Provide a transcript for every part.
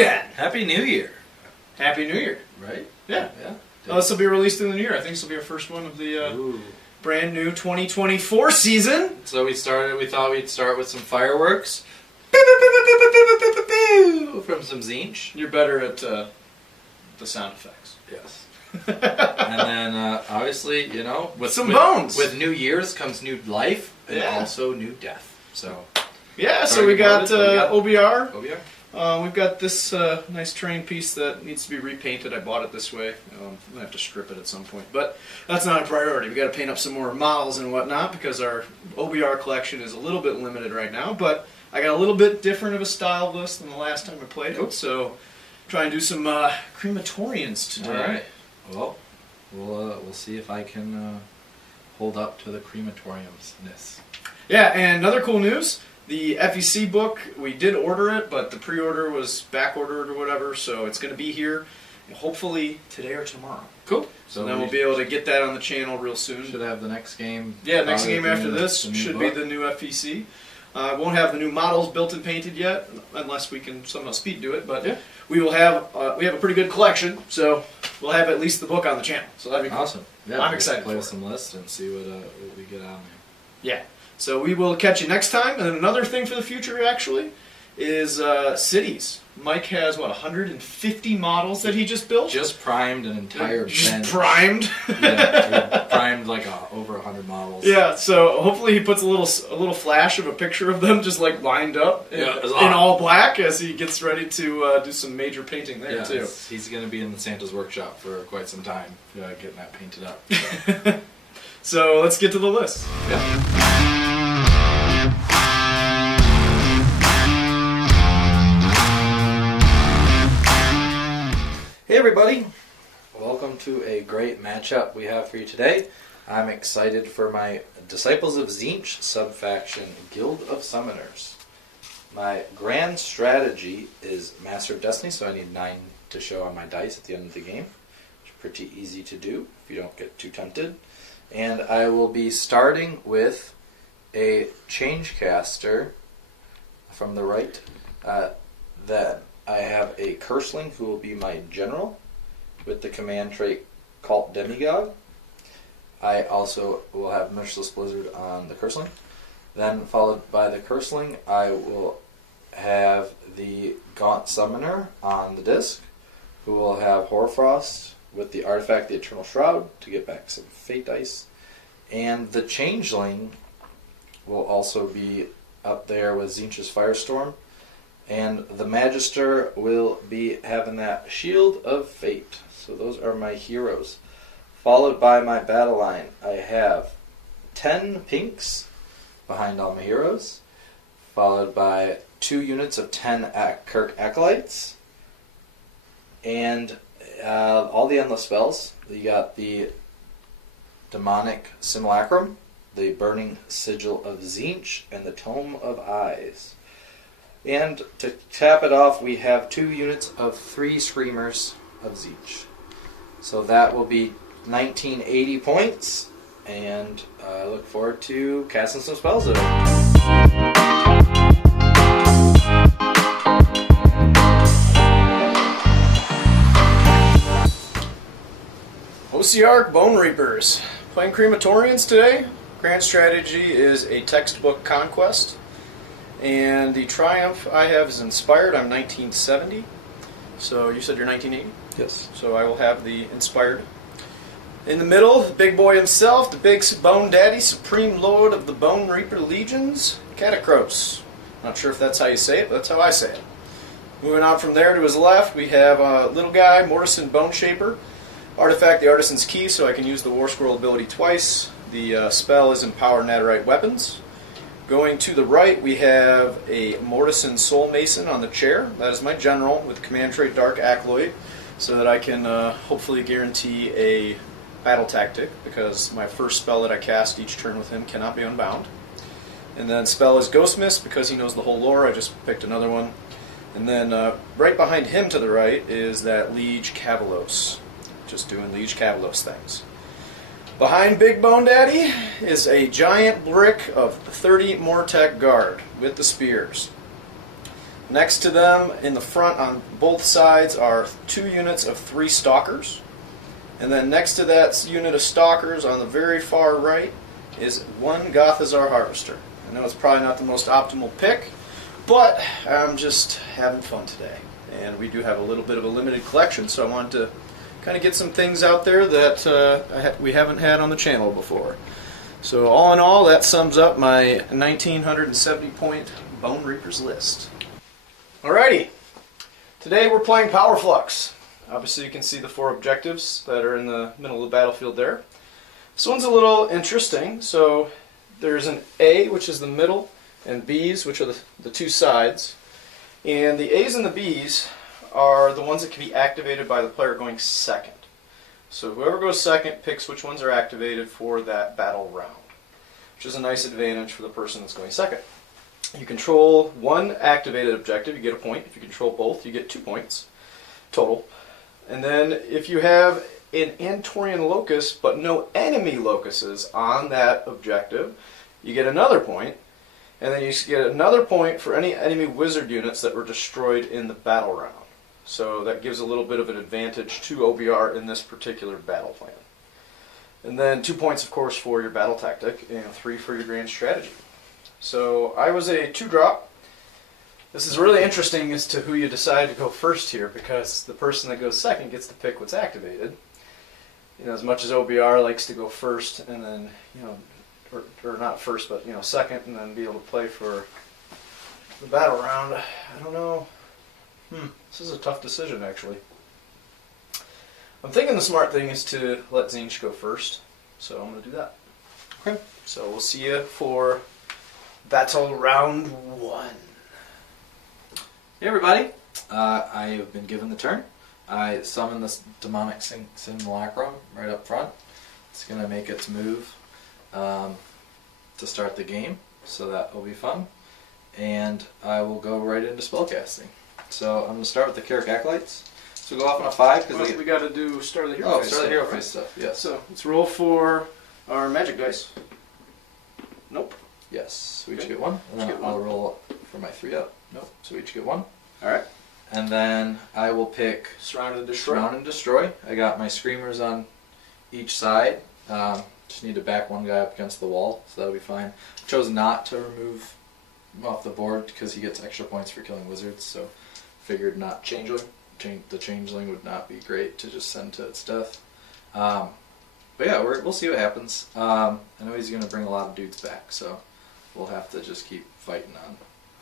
again. Happy New Year. Happy New Year. Right? Yeah. Yeah. This will be released in the new year. I think this will be our first one of the brand new 2024 season. So we thought we'd start with some fireworks. From some Tzeench. You're better at the sound effects. Yes. And then, obviously, you know, with some bones. With new years comes new life and also new death. So. Yeah, so we got OBR. OBR. We've got this nice terrain piece that needs to be repainted. I bought it this way. I'm going to have to strip it at some point. But that's not a priority. We've got to paint up some more models and whatnot because our OBR collection is a little bit limited right now. But I got a little bit different of a style of this than the last time I played it. So try and do some crematorians today. All right. Well, we'll see if I can hold up to the crematoriumsness. Yeah, and another cool news. The FEC book, we did order it, but the pre-order was back-ordered or whatever, so it's going to be here hopefully today or tomorrow. Cool. So then we'll be able to get that on the channel real soon. Should have the next game. Yeah, next game after this should be the new FEC. Won't have the new models built and painted yet, unless we can somehow speed do it, but we will have we have a pretty good collection, so we'll have at least the book on the channel. So that'd be cool. Awesome. Yeah, I'm excited play for with some lists and see what we get out of there. Yeah. So we will catch you next time. And then another thing for the future, actually, is cities. Mike has, 150 models that he just built? Just primed an entire bench. Just primed? Yeah, primed like over 100 models. Yeah, so hopefully he puts a little flash of a picture of them just like lined up in all black as he gets ready to do some major painting there, too. He's going to be in the Santa's workshop for quite some time getting that painted up. So. So let's get to the list. Yeah. Hey everybody, welcome to a great matchup we have for you today. I'm excited for my Disciples of Tzeench sub-faction Guild of Summoners. My grand strategy is Master of Destiny, so I need 9 to show on my dice at the end of the game. It's pretty easy to do if you don't get too tempted. And I will be starting with a Changecaster from the right. Then I have a Curseling who will be my general with the command trait Cult Demigod. I also will have Merciless Blizzard on the Curseling. Then followed by the Curseling, I will have the Gaunt Summoner on the disc, who will have Hoarfrost with the artifact the Eternal Shroud to get back some fate dice. And the Changeling will also be up there with Tzeench's Firestorm. And the Magister will be having that Shield of Fate. So those are my heroes. Followed by my battle line, I have 10 pinks behind all my heroes. Followed by 2 units of 10 Kirk Acolytes. And all the endless spells. You got the Demonic Simulacrum, the Burning Sigil of Tzeench, and the Tome of Eyes. And to cap it off, we have 2 units of 3 Screamers of Tzeench. So that will be 1980 points, and I look forward to casting some spells at it. Ossiarch Bonereapers. Playing Crematorians today. Grand strategy is a textbook conquest. And the Triumph I have is Inspired. I'm 1970. So you said you're 1980? Yes. So I will have the Inspired. In the middle, the big boy himself, the big Bone Daddy, Supreme Lord of the Bonereaper Legions, Catacros. Not sure if that's how you say it, but that's how I say it. Moving on from there to his left, we have a little guy, Mortison Bone Shaper. Artifact, the Artisan's Key, so I can use the War Scroll ability twice. The spell is Empower Netherite Weapons. Going to the right, we have a Mortison Soul Mason on the chair. That is my general with command trait Dark Acolyte, so that I can hopefully guarantee a battle tactic, because my first spell that I cast each turn with him cannot be unbound. And then spell is Ghost Mist, because he knows the whole lore. I just picked another one. And then right behind him to the right is that Liege Cavalos. Just doing Liege Cavalos things. Behind Big Bone Daddy is a giant brick of 30 Mortec Guard with the spears. Next to them in the front on both sides are 2 units of 3 stalkers. And then next to that unit of stalkers on the very far right is 1 Gothazar Harvester. I know it's probably not the most optimal pick, but I'm just having fun today. And we do have a little bit of a limited collection, so I wanted to kind of get some things out there that we haven't had on the channel before. So all in all, that sums up my 1970 point Bonereapers list. Alrighty, today we're playing Power Flux. Obviously you can see the 4 objectives that are in the middle of the battlefield there. This one's a little interesting. So there's an A, which is the middle, and B's, which are the 2 sides. And the A's and the B's are the ones that can be activated by the player going second. So whoever goes second picks which ones are activated for that battle round, which is a nice advantage for the person that's going second. You control 1 activated objective, you get a point. If you control both, you get 2 points total. And then if you have an Antorian locus but no enemy locuses on that objective, you get another point. And then you get another point for any enemy wizard units that were destroyed in the battle round. So that gives a little bit of an advantage to OBR in this particular battle plan. And then 2 points, of course, for your battle tactic, and 3 for your grand strategy. So I was a 2-drop. This is really interesting as to who you decide to go first here, because the person that goes second gets to pick what's activated. You know, as much as OBR likes to go first and then, you know, or not first, but, you know, second, and then be able to play for the battle round, I don't know. This is a tough decision, actually. I'm thinking the smart thing is to let Tzeench go first, so I'm going to do that. Okay. So we'll see you for battle round 1. Hey everybody, I have been given the turn. I summon this demonic simulacrum right up front. It's going to make its move to start the game, so that will be fun. And I will go right into spellcasting. So I'm going to start with the Carrick Acolytes. So go off on a 5 because we got to do start of the hero phase. Start of the hero phase stuff. Yes. So let's roll for our magic dice. Nope. Yes. We each get 1. And then I'll roll for my 3 up. Nope. So we each get 1. All right. And then I will pick Surround and Destroy. Surround and Destroy. I got my Screamers on each side. Just need to back 1 guy up against the wall, so that'll be fine. Chose not to remove him off the board because he gets extra points for killing wizards, so figured not Changeling. The Changeling would not be great to just send to its death. But yeah, we'll see what happens. I know he's going to bring a lot of dudes back, so we'll have to just keep fighting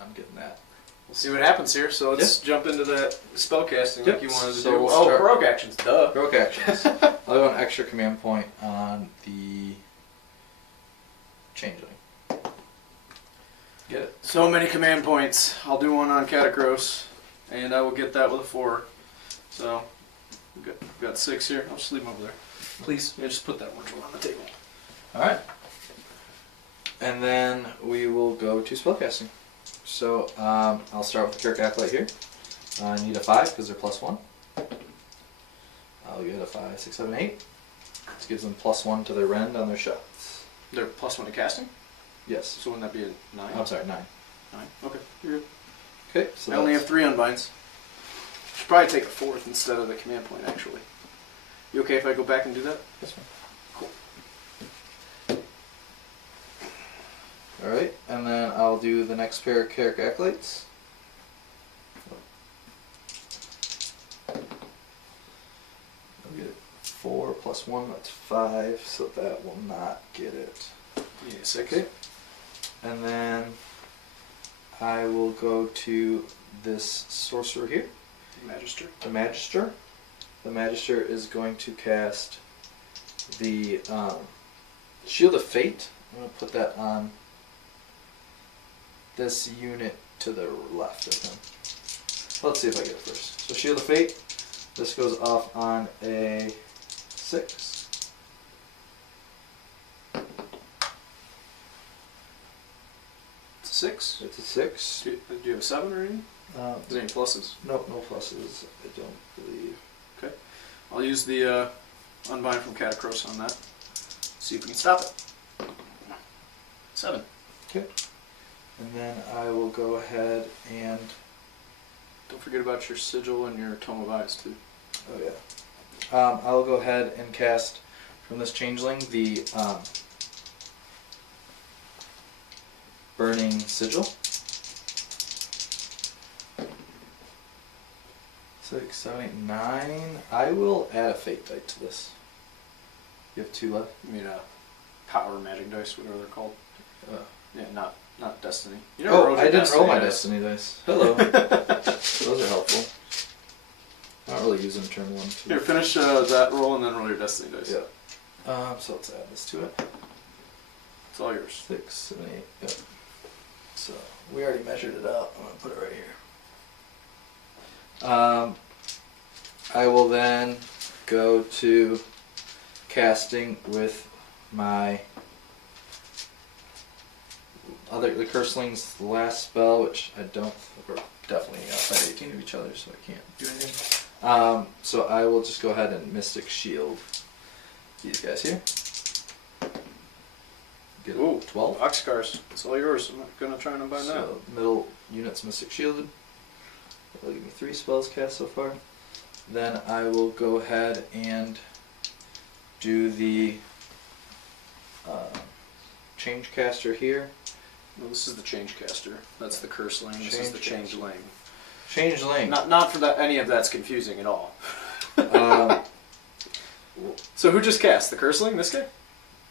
on getting that. We'll see what happens here. So let's jump into that spellcasting like you wanted to do. We'll start heroic actions, duh. Heroic actions. I'll do an extra command point on the Changeling. Get it? So many command points. I'll do one on Catacross, and I will get that with a 4. So we've got 6 here. I'll just leave them over there. Please, just put that one on the table. Alright. And then we will go to spellcasting. So I'll start with the Carrick Acolyte here. I need a 5 because they're +1. I'll get a 5, 6, 7, 8. This gives them +1 to their rend on their shots. They're +1 to casting? Yes. So wouldn't that be a 9? I'm sorry, 9. 9. Okay, you're good. Okay, so I only have 3 unbinds. Should probably take a 4th instead of the command point, actually. You okay if I go back and do that? That's fine. Cool. Alright, and then I'll do the next pair of Carrick Acolytes. I'll get 4 + 1, that's 5, so that will not get it. Yeah, 6. Okay. And then I will go to this sorcerer here. Magister. The Magister. The Magister is going to cast the Shield of Fate. I'm going to put that on this unit to the left of him. Let's see if I get it first. So Shield of Fate. This goes off on a 6. It's a 6. It's a 6. Do you have a 7 or anything? Is there any pluses? No, no pluses, I don't believe. Okay. I'll use the Unbind from Catacross on that. See if we can stop it. 7. Okay. And then I will go ahead and Don't forget about your sigil and your tome of eyes too. Oh yeah. I'll go ahead and cast from this changeling the burning sigil. 6, 7, 8, 9. I will add a fate die to this. You have 2 left. You mean power magic dice, whatever they're called. Yeah, not destiny. You Oh, rolled I your didn't roll my dice. destiny dice. Hello. Those are helpful. I don't really use them turn 1, 2. Here, finish that roll and then roll your destiny dice. Yeah. So let's add this to it. It's all yours. 6, 7, 8. Yep. So we already measured it out. I'm gonna put it right here. I will then go to casting with my the Curseling's last spell, which I don't. We're definitely outside 18 of each other, so I can't do anything. So I will just go ahead and Mystic Shield these guys here. Get Ooh, 12 Boxcars. It's all yours. I'm not gonna try and unbind that. So middle unit's Mystic Shielded. That'll give me 3 spells cast so far. Then I will go ahead and do the change caster here. Well, this is the change caster. That's the Curseling. This is the changeling. Changeling. Not for that. Any of that's confusing at all. Um, So who just cast the Curseling? This guy?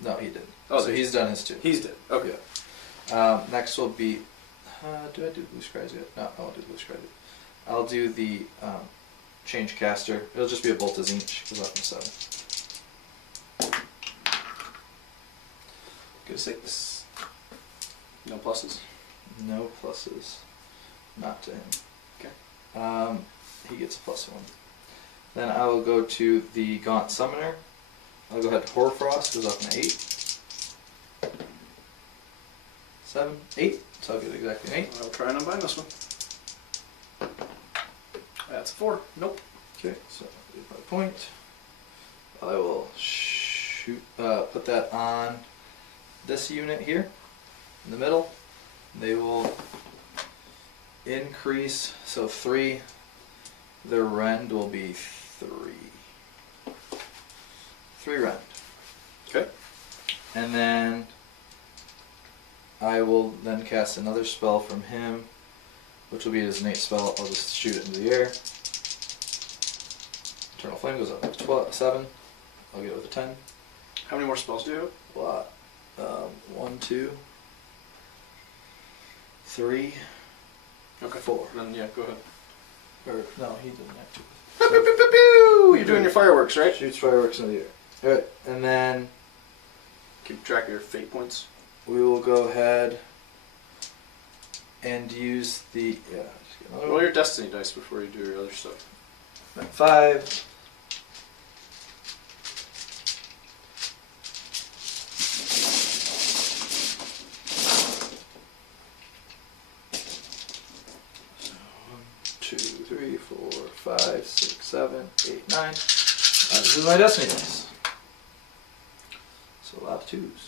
no, he didn't. Oh, so he's done his 2. He's dead. Okay. Next will be. Do I do Blue Scries yet? No, I won't do Blue Scries yet. I'll do the change caster. It'll just be a bolt of Tzeench because I'm 7. Go 6. No pluses. No pluses. Not to him. Okay. He gets a +1. Then I will go to the Gaunt Summoner. I'll go ahead. Hoarfrost goes up an 8. 7, 8. So I'll get exactly an 8. I'll try and unbind this one. That's a 4. Nope. Okay, so I'll get my point. I will shoot. Put that on this unit here in the middle. They will increase. So 3. Their rend will be 3. 3 rend. Okay. And then I will then cast another spell from him, which will be his innate spell. I'll just shoot it into the air. Eternal Flame goes up to 7. I'll get it with a 10. How many more spells do you have? A lot. 1, 2, 3, Okay. 4. Then yeah, go ahead. Or no, he didn't have to. Pew, pew, pew, pew, pew! You're doing your fireworks, right? Shoots fireworks into the air. Alright, and then Keep track of your fate points. we will go ahead and use the just get another Roll one. your destiny dice before you do your other stuff. 5. So 1, 2, 3, 4, 5, 6, 7, 8, 9. This is my destiny dice. So a lot of 2s.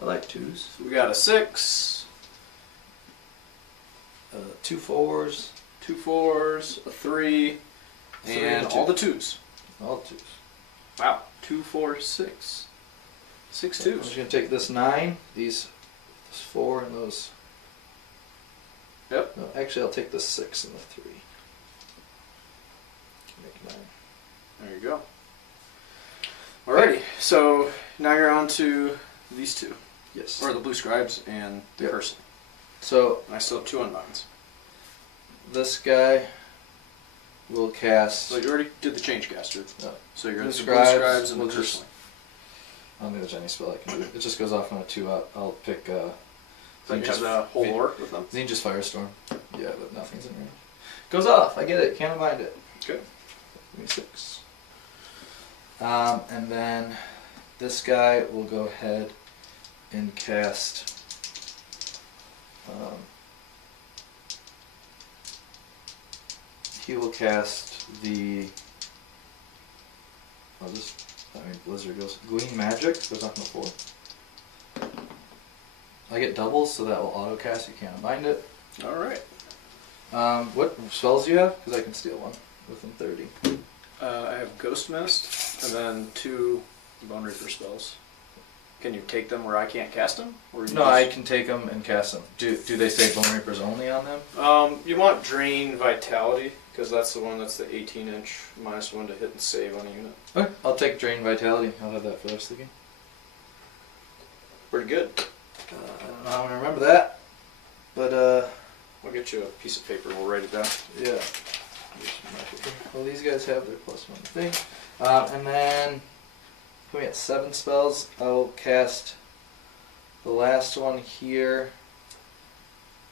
I like 2s. So we got a 6, 2 4s. 2 4s, a 3, Three and and a all two. the 2s. All 2s. Wow. 2, 4, 6. 6 I'm just 2s. going to take this 9, these 4, and those. Yep. No, actually, I'll take the 6 and the 3. Make 9. There you go. Alrighty. So now you're on to these 2. Yes. Or the Blue Scribes and the Yep. Curseling. So And I still have 2 unbinds. this guy will cast. So you already did the change caster. No. So you're Blue at the Blue Scribes Scribes and the will just- Curseling. I don't think there's any spell I can do. It just goes off on a 2 up. I'll pick. So you Tzeench's- have the whole lore with them? Tzeench's Firestorm. Yeah, but nothing's in range. Goes off. I get it. Can't bind it. Okay. Give me 6. And then this guy will go ahead and cast. He will cast the. Blizzard goes. Gleam Magic goes off on the 4. I get doubles, so that will auto cast. You can't bind it. Alright. What spells do you have? Because I can steal one within 30. I have Ghost Mist and then 2 Bonereaper spells. Can you take them where I can't cast them? Or No, I can take them and cast them. Do they say Bonereapers only on them? You want Drain Vitality, because that's the one that's the 18-inch -1 to hit and save on a unit. Okay, I'll take Drain Vitality. I'll have that for the rest of the game. Pretty good. I don't know how I'm going to remember that. But, I'll get you a piece of paper and we'll write it down. yeah. Well, these guys have their +1 thing. And then, we at 7 spells. I'll cast the last one here.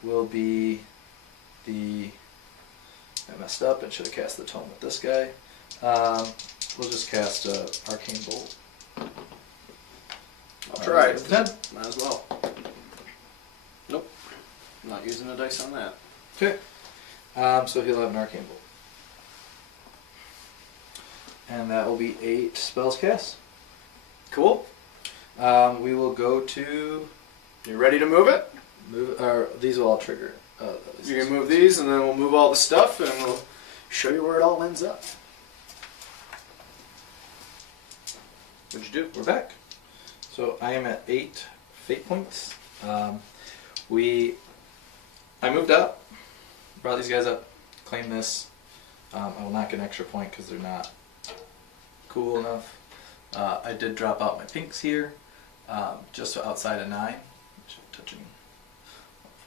Will be the... I messed up and should have cast the tome with this guy. We'll just cast Arcane Bolt. I'll try it. 10. Might as well. Nope. I'm not using the dice on that. Okay. So he'll have an Arcane Bolt. And that will be 8 spells cast. Cool. We will go to... You ready to move it? These will all trigger. You're going to move these and then we'll move all the stuff and we'll show you where it all ends up. What'd you do? We're back. So I am at 8 fate points. I moved up, brought these guys up, claimed this. I will not get an extra point because they're not cool enough. I did drop out my pinks here, just outside of 9, which are touching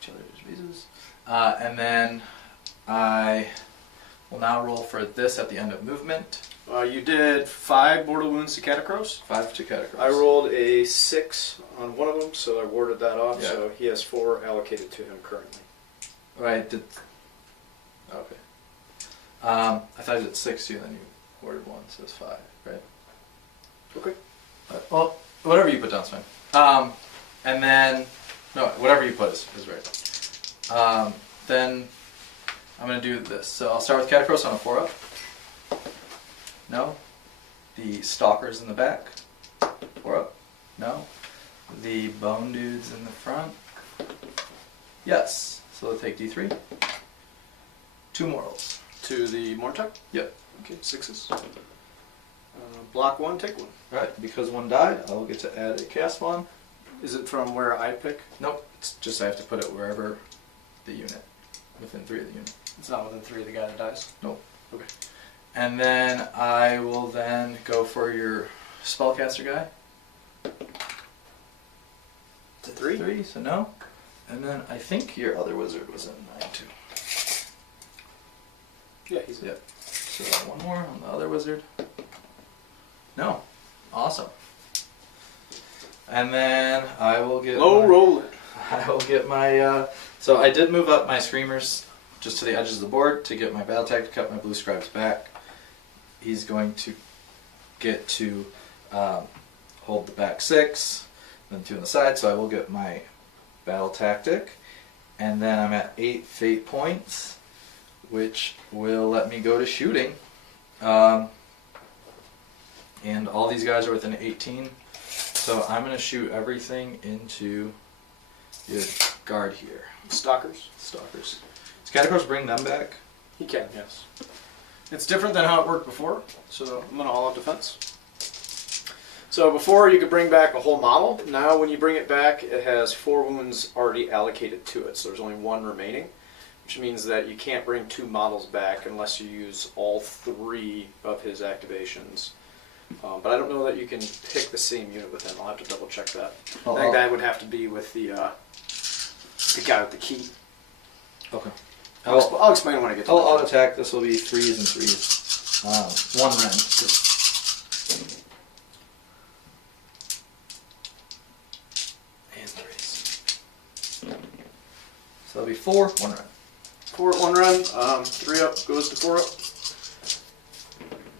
each other's bases. And then I will now roll for this at the end of movement. You did 5 mortal wounds to Catacross. 5 to Catacross. I rolled a 6 on one of them, so I warded that off. Yeah. So he has 4 allocated to him currently. Right. Okay. I thought you did 6 too, then you warded 1, so it's 5, right? Okay. Well, whatever you put down's fine. And then, no, whatever you put is right. Then I'm going to do this. So I'll start with Catacross on a 4-up. No. The Stalkers in the back. 4-up. No. The Bone Dudes in the front. Yes. So they'll take D3. 2 mortals. To the Mortek? Yep. Okay, 6s. Block 1, take 1. Alright, because 1 died, I'll get to add a cast one. Is it from where I pick? Nope, it's just I have to put it wherever the unit, within 3 of the unit. It's not within 3 of the guy that dies? Nope. Okay. And then I will then go for your spellcaster guy. To 3? 3, so no. And then I think your other wizard was in 9 too. Yeah, he's in. Yep. So 1 more on the other wizard. No. Awesome. And then I will get Low rolling. I will get my so I did move up my screamers just to the edges of the board to get my battle tag to cut my blue scribes back. He's going to get to hold the back 6, then 2 on the side, so I will get my battle tactic. And then I'm at 8 fate points, which will let me go to shooting. And all these guys are within 18, so I'm going to shoot everything into your guard here. Stalkers? Stalkers. Does Catacross bring them back? He can, yes. It's different than how it worked before, so I'm going to all-out defense. So before you could bring back a whole model. Now when you bring it back, it has 4 wounds already allocated to it, so there's only 1 remaining, which means that you can't bring 2 models back unless you use all 3 of his activations. But I don't know that you can pick the same unit with him. I'll have to double check that. I think that would have to be with the guy with the key. Okay. I'll explain it when I get to I'll that. attack. This will be 3s and 3s. 1 rend. And 3s. So that'll be 4, 1 rend. 4 at 1 run. 3 up goes to 4 up.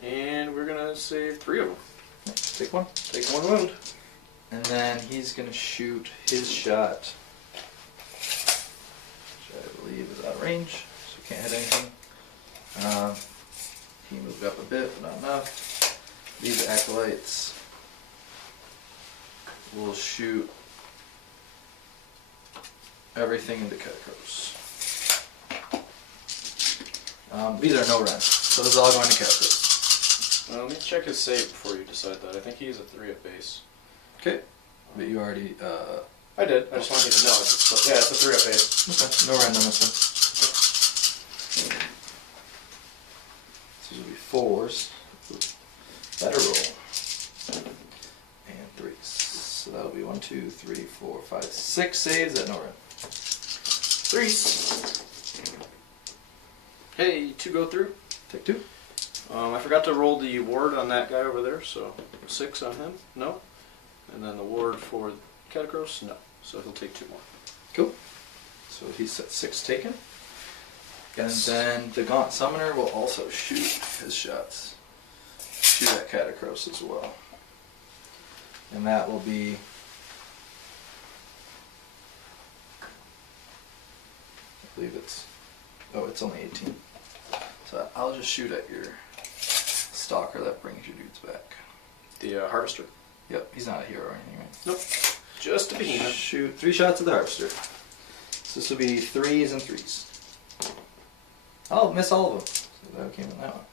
And we're going to save 3 of them. Take 1. Take 1 wound. And then he's going to shoot his shot, which I believe is out of range, so can't hit anything. He moved up a bit, but not enough. These acolytes will shoot everything into Catacross. These are no rent, so this is all going to Catercross. Let me check his save before you decide that. I think he's a 3 at base. Okay. But you already... I did. I just want you to know. Yeah, it's a 3 at base. Okay. No rent on this one. These will be 4s. Better roll. And 3s. So that'll be 1, 2, 3, 4, 5, 6 saves at no rent. 3s. Hey, 2 go through. Take 2. I forgot to roll the ward on that guy over there, so 6 on him. No. And then the ward for Catacross, no. So he'll take 2 more. Cool. So he's at 6 taken. Yes. And then the Gaunt Summoner will also shoot his shots. Shoot at Catacross as well. And that will be... I believe it's... Oh, it's only 18. So I'll just shoot at your Stalker that brings your dudes back. The Harvester? Yep, he's not a hero or anything, right? Nope. Just a behemoth. Shoot 3 shots at the Harvester. So this will be 3s and 3s. I'll miss all of them. So that came in that one.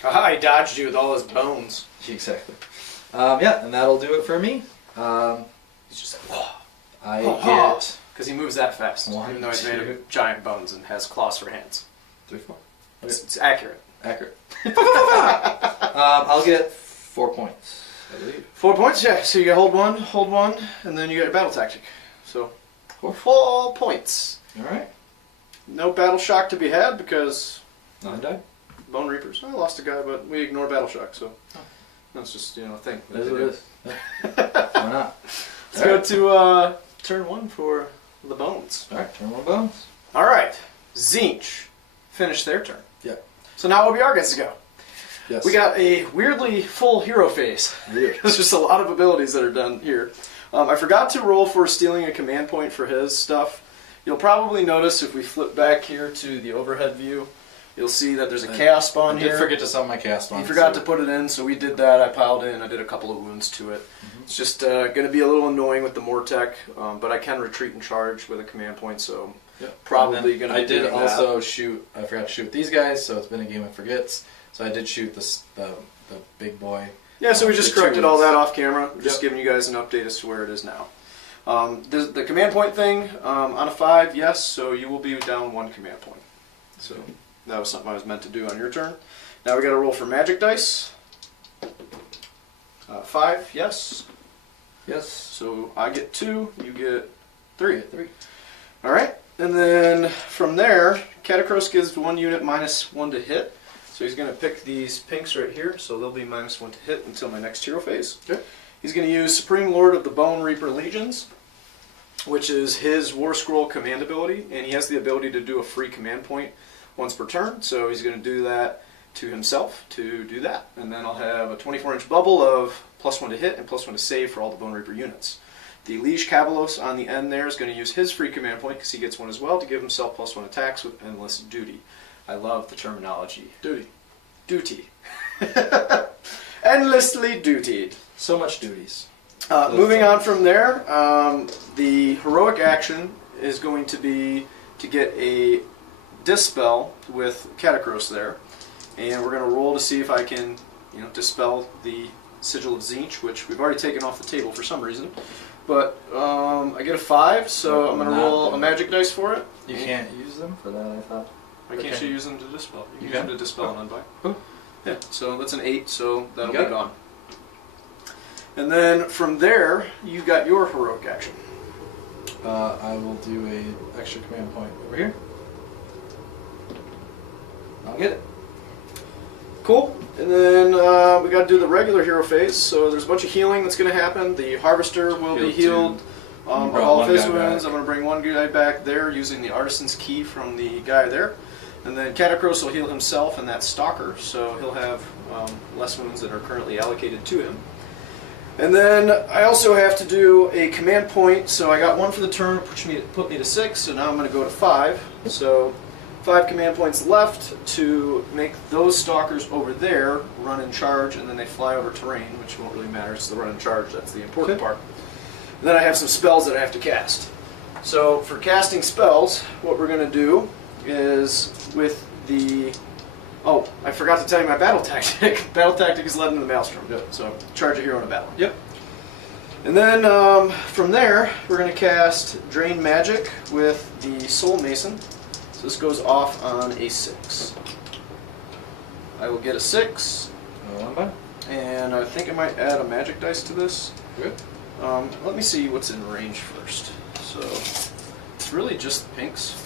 Haha, he dodged you with all his bones. Exactly. Yeah, and that'll do it for me. He's just like, whoa. I get... Because he moves that fast, 1, even though he's made 2, of giant bones and has claws for hands. 3, 4. It's accurate. Accurate. I'll get 4 points, I believe. 4 points, yeah. So you hold one, and then you get a battle tactic. So 4 points. Alright. No battle shock to be had because 9 died. Bonereapers. I lost a guy, but we ignore battle shock, so that's just a thing. That is what it is. Yeah. Why not? Let's go to turn 1 for the bones. Alright, turn 1 bones. Alright. Tzeench finished their turn. Yeah. So now it'll be our guys to go. Yes. We got a weirdly full hero phase. Weird. There's just a lot of abilities that are done here. I forgot to roll for stealing a command point for his stuff. You'll probably notice if we flip back here to the overhead view, you'll see that there's a chaos spawn here. I did forget to summon my chaos spawn. You forgot to put it in, so we did that. I piled in. I did a couple of wounds to it. It's just going to be a little annoying with the Mortec, but I can retreat and charge with a command point, so probably going to be doing that. I did also shoot. I forgot to shoot with these guys, so it's been a game of forgets. So I did shoot the big boy. Yeah, so we just corrected all that off camera. We're just giving you guys an update as to where it is now. The command point thing, on a 5, yes, so you will be down 1 command point. So that was something I was meant to do on your turn. Now we got to roll for magic dice. 5, yes. Yes. So I get 2, you get 3. 3. Alright, and then from there, Catacross gives 1 unit -1 to hit. So he's going to pick these pinks right here, so they'll be -1 to hit until my next hero phase. Okay. He's going to use Supreme Lord of the Bonereaper Legions, which is his War Scroll command ability, and he has the ability to do a free command point once per turn, so he's going to do that to himself to do that. And then I'll have a 24-inch bubble of +1 to hit and +1 to save for all the Bonereaper units. The Liege Cavalos on the end there is going to use his free command point, because he gets 1 as well, to give himself +1 attacks with Endless Duty. I love the terminology. Duty. Duty. Endlessly dutied. So much duties. Moving on from there, the heroic action is going to be to get a Dispel with Catacross there. And we're going to roll to see if I can dispel the Sigil of Tzeench, which we've already taken off the table for some reason. But I get a 5, so I'm going to roll a magic dice for it. You can't use them for that, I thought. Why can't you use them to dispel? You can use can? them to dispel and unbind. Oh. Yeah, so that's an 8, so that'll You be got it. gone. And then from there, you got your heroic action. I will do a extra command point over here. I'll get it. Cool. And then we got to do the regular hero phase. So there's a bunch of healing that's going to happen. The Harvester will be healed. All of his wounds. I'm going to bring 1 guy back there using the Artisan's Key from the guy there. And then Catacross will heal himself and that Stalker, so he'll have less wounds that are currently allocated to him. And then I also have to do a command point, so I got 1 for the turn, put me to 6, so now I'm going to go to 5. So 5 command points left to make those Stalkers over there run and charge, and then they fly over terrain, which won't really matter, it's the run and charge, that's the important part. And then I have some spells that I have to cast. So for casting spells, what we're going to do is with the... Oh, I forgot to tell you my battle tactic. Battle tactic is led into the Maelstrom. Yep. So charge a hero in a battle. Yep. And then from there, we're going to cast Drain Magic with the Soul Mason. So this goes off on a 6. I will get a 6. And I think I might add a magic dice to this. Good. Let me see what's in range first. So it's really just pinks.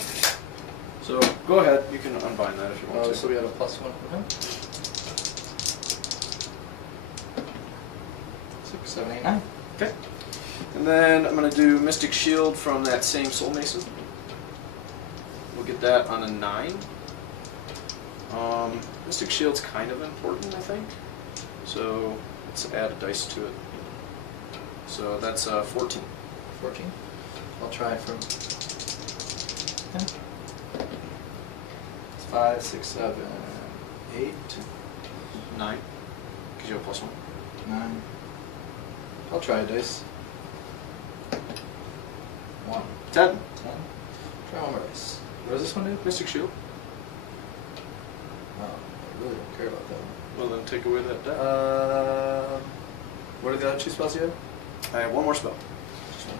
So go ahead, you can unbind that if you want to. So we had a +1 from him. 6, 7, 8, 9. Okay. And then I'm going to do Mystic Shield from that same Soul Mason. We'll get that on a 9. Mystic Shield's kind of important, I think. So let's add a dice to it. So that's 14. 14. I'll try from 10. 5, 6, 7, 8, 9. Because you have +1. 9. I'll try a dice. 1. 10. 10. Try one more dice. What does this one do? Mystic Shield. Oh, I really don't care about that one. Well, then take away that die. What are the other 2 spells you have? I have one more spell. Just one.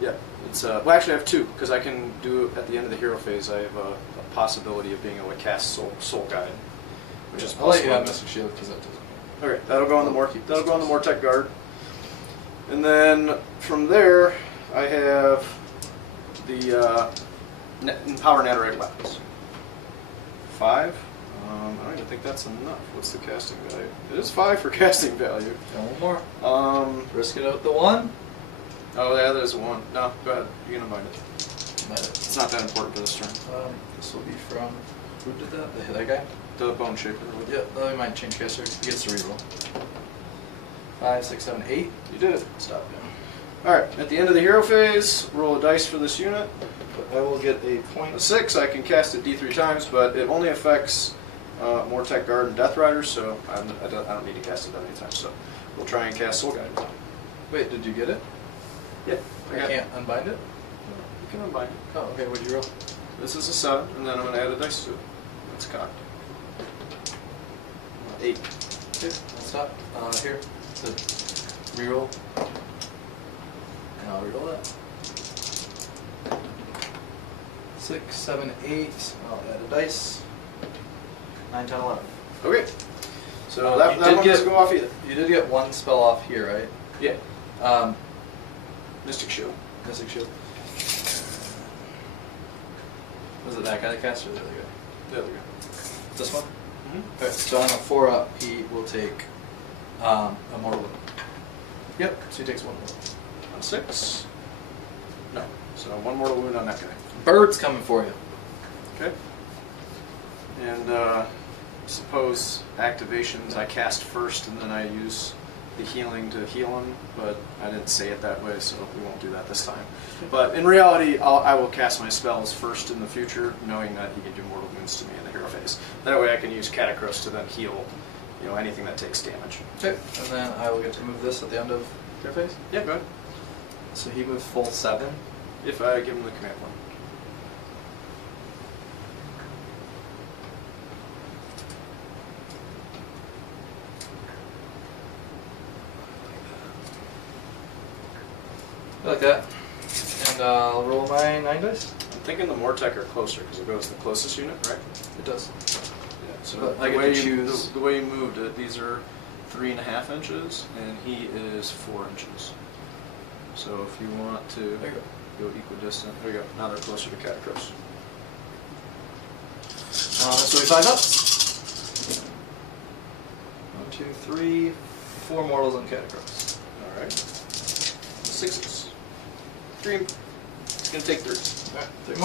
Yeah. It's well, actually, I have 2 because I can do at the end of the hero phase. I have a possibility of being able to cast Soul Guide, which is. I'll let you have Mystic Shield because that doesn't. Okay, that'll go on the Mortec Guard, and then from there I have the Power Netherite weapons. 5. I don't even think that's enough. What's the casting value? It is 5 for casting value. One more. Risk it out with the 1. Oh yeah, there's 1. No, go ahead. You can unbind it. It's not that important for this turn. This will be from... Who did that? That guy? The Bone Shaper. Yeah, we might change caster. He gets to reroll. 5, 6, 7, 8. You did it. Stop. Alright, at the end of the hero phase, roll a dice for this unit. I will get a point. A 6, I can cast it D3 times, but it only affects Mortec Guard and Death Riders, so I don't need to cast it that many times. So we'll try and cast Soul Guide. Wait, did you get it? Yeah. I can't unbind it? You can unbind it. Oh, okay, what'd you roll? This is a 7, and then I'm going to add a dice to it. It's cocked. 8. Okay, I'll stop. Here, the reroll. And I'll reroll that. 6, 7, 8. I'll add a dice. 9, 10, 11. Okay. So that one doesn't go off either. You did get 1 spell off here, right? Yeah. Mystic Shield. Mystic Shield. Was it that guy that cast or the other guy? The other guy. This one? Mm-hmm. Okay, so on a 4-up, he will take a mortal wound. Yep. So he takes 1 mortal. On 6. No. So 1 mortal wound on that guy. Bird's coming for you. Okay. And suppose activations I cast first and then I use the healing to heal him, but I didn't say it that way, so we won't do that this time. But in reality, I will cast my spells first in the future, knowing that he can do mortal wounds to me in the hero phase. That way I can use Catacross to then heal, anything that takes damage. Okay, and then I will get to move this at the end of your phase. Yeah, go ahead. So he moves full 7. If I give him the command one. Like that. And I'll roll my 9 dice. I'm thinking the Mortec are closer because it goes to the closest unit, right? It does. Yeah. So But I get to choose. The way you moved it, these are 3.5 inches, and he is 4 inches. So if you want to go equidistant, there you go. Now they're closer to Catacross. This will be 5 up. 1, 2, 3, 4 mortals on Catacross. All right. 6s. 3. It's gonna take 3. Alright, 3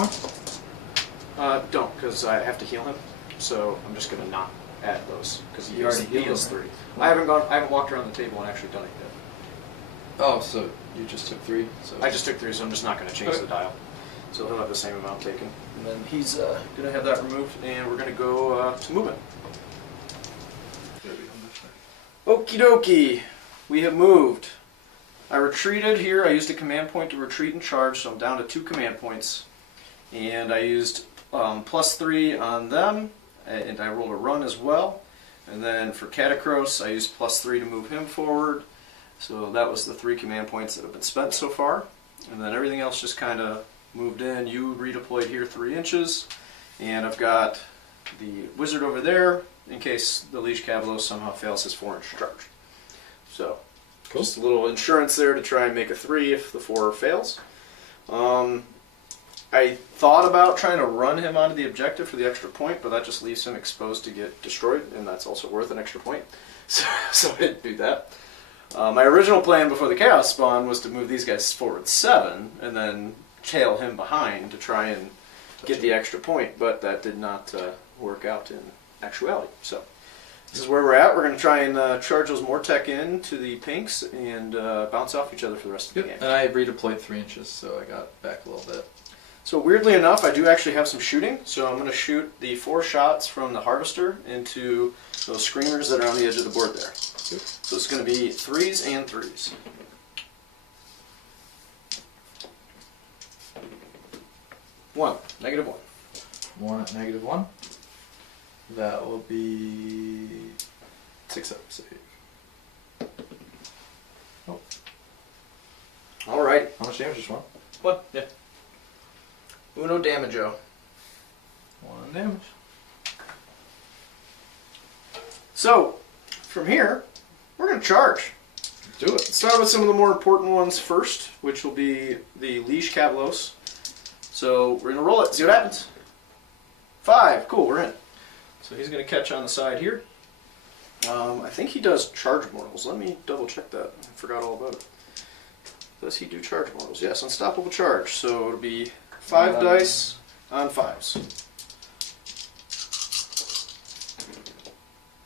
more? Don't, because I have to heal him. So I'm just gonna not add those because he already heals 3. I haven't walked around the table and actually done it yet. Oh, so you just took 3? So I just took 3, so I'm just not going to change the dial. So he'll have the same amount taken. And then he's going to have that removed, and we're going to go to movement. Okie dokie. We have moved. I retreated here. I used a command point to retreat and charge, so I'm down to 2 command points. And I used +3 on them, and I rolled a run as well. And then for Catacross, I used +3 to move him forward. So that was the 3 command points that have been spent so far. And then everything else just kind of moved in. You redeployed here 3 inches. And I've got the wizard over there in case the Liege Cavalo somehow fails his 4-inch charge. So, cool. Just a little insurance there to try and make a 3 if the 4 fails. I thought about trying to run him onto the objective for the extra point, but that just leaves him exposed to get destroyed, and that's also worth an extra point. So I didn't do that. My original plan before the Chaos spawn was to move these guys forward 7, and then tail him behind to try and get the extra point, but that did not work out in actuality. So this is where we're at. We're going to try and charge those Mortec in to the pinks and bounce off each other for the rest of the game. And I redeployed 3 inches, so I got back a little bit. So weirdly enough, I do actually have some shooting. So I'm going to shoot the 4 shots from the Harvester into those screamers that are on the edge of the board there. So it's going to be 3s and 3s. 1, -1. 1 at -1. That will be 6 up. So oh. Alright. How much damage is 1? 1, yeah. Uno damage-o. 1 damage. So, from here, we're going to charge. Do it. Let's start with some of the more important ones first, which will be the Liege Cavalos. So, we're going to roll it, see what happens. 5, cool, we're in. So he's going to catch on the side here. I think he does charge mortals. Let me double check that. I forgot all about it. Does he do charge mortals? Yes, unstoppable charge. So it'll be 5 dice on 5s.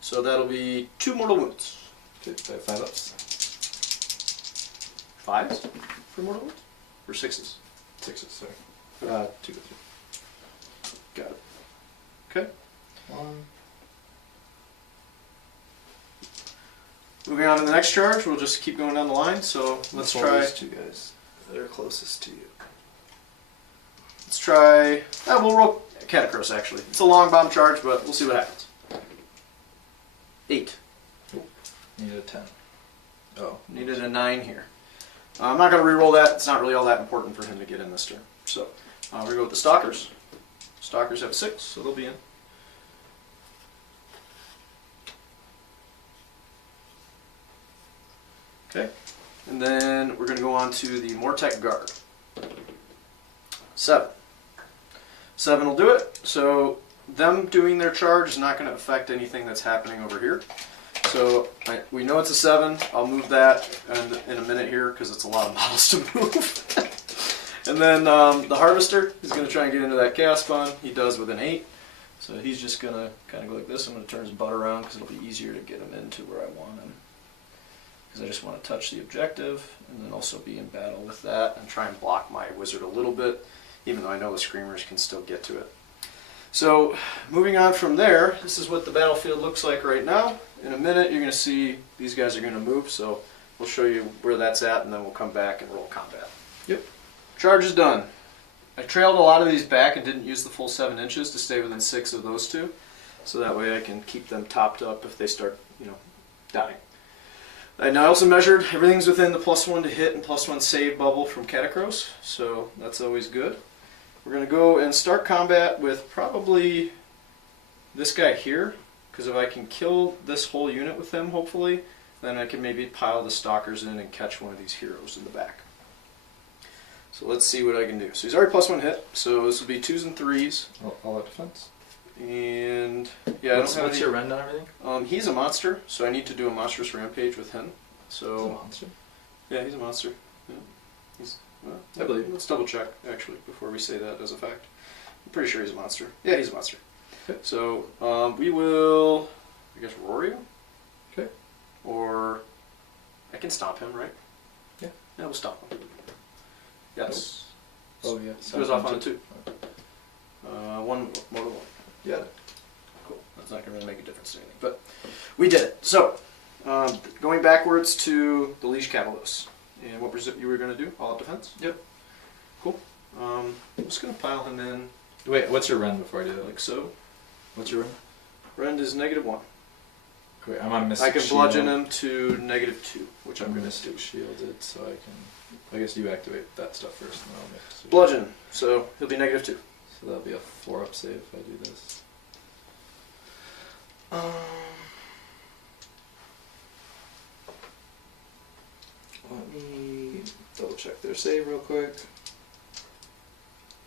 So that'll be 2 mortal wounds. Okay, 5 ups. 5s for mortal wounds? Or 6s? 6s, sorry. 2 to 3. Got it. Okay. 1. Moving on to the next charge, we'll just keep going down the line. So let's try these 2 guys that are closest to you. Let's try. We'll roll Catacross actually. It's a long bomb charge, but we'll see what happens. 8. Needed a 10. Oh. Needed a 9 here. I'm not going to reroll that. It's not really all that important for him to get in this turn. So we're going to go with the Stalkers. Stalkers have 6, so they'll be in. Okay, and then we're going to go on to the Mortec Guard. 7. 7 will do it. So them doing their charge is not going to affect anything that's happening over here. So we know it's a 7. I'll move that in a minute here because it's a lot of models to move. And then the Harvester is going to try and get into that Chaos Spawn. He does with an 8. So he's just going to kind of go like this. I'm going to turn his butt around because it'll be easier to get him into where I want him. Because I just want to touch the objective and then also be in battle with that and try and block my wizard a little bit, even though I know the screamers can still get to it. So moving on from there, this is what the battlefield looks like right now. In a minute you're going to see these guys are going to move, so we'll show you where that's at and then we'll come back and roll combat. Yep. Charge is done. I trailed a lot of these back and didn't use the full 7 inches to stay within 6 of those 2, so that way I can keep them topped up if they start, dying. And I also measured everything's within the +1 to hit and +1 save bubble from Catacross, so that's always good. We're going to go and start combat with probably this guy here, because if I can kill this whole unit with him, hopefully, then I can maybe pile the Stalkers in and catch one of these heroes in the back. So let's see what I can do. So he's already +1 hit, so this will be 2s and 3s. All out defense. And yeah, what's your rend on everything? He's a monster, so I need to do a monstrous rampage with him. So he's a monster. Yeah, he's a monster. Yeah. I believe. Let's double check actually before we say that as a fact. I'm pretty sure he's a monster. Yeah, he's a monster. Okay. So we will, I guess, roar you. Okay. Or I can stomp him, right? Yeah. Yeah, we'll stomp him. Yes. Oh yeah. It goes off on 2. 1 mortal one. Yeah. Cool. That's not going to really make a difference to anything, but we did it. So, going backwards to the Liege Cavalos. And what was it you were going to do? All out defense? Yep. Cool. I'm just going to pile him in Wait, what's your rend before I do that? like so. What's your rend? Rend is -1. Wait, I'm on Mystic I can Shield. bludgeon him to -2, which I'm I'm going to Mystic do. Shielded, so I can. I guess you activate that stuff first, and then I'll make. Bludgeon, so he'll be -2. So that'll be a 4-up save if I do this. Let me double check their save real quick.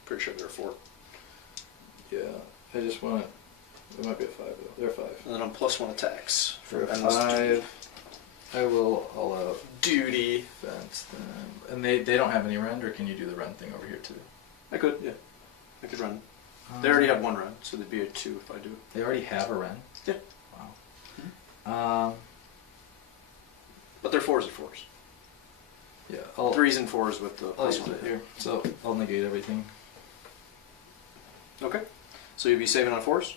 Pretty sure they're 4. Yeah, I just want. It might be a 5 though. They're 5. And then I'm +1 attacks. For a endless 5, I will all out duty. fence them. And they don't have any rend, or can you do the rend thing over here too? I could, yeah. I could run. They already have 1 run, so they'd be a 2 if I do. They already have a rend? Yeah. Wow. But they're 4s and 4s. Yeah, I'll 3s and 4s with the I'll +1 use it hit. here. So I'll negate everything. Okay. So you'd be saving on 4s?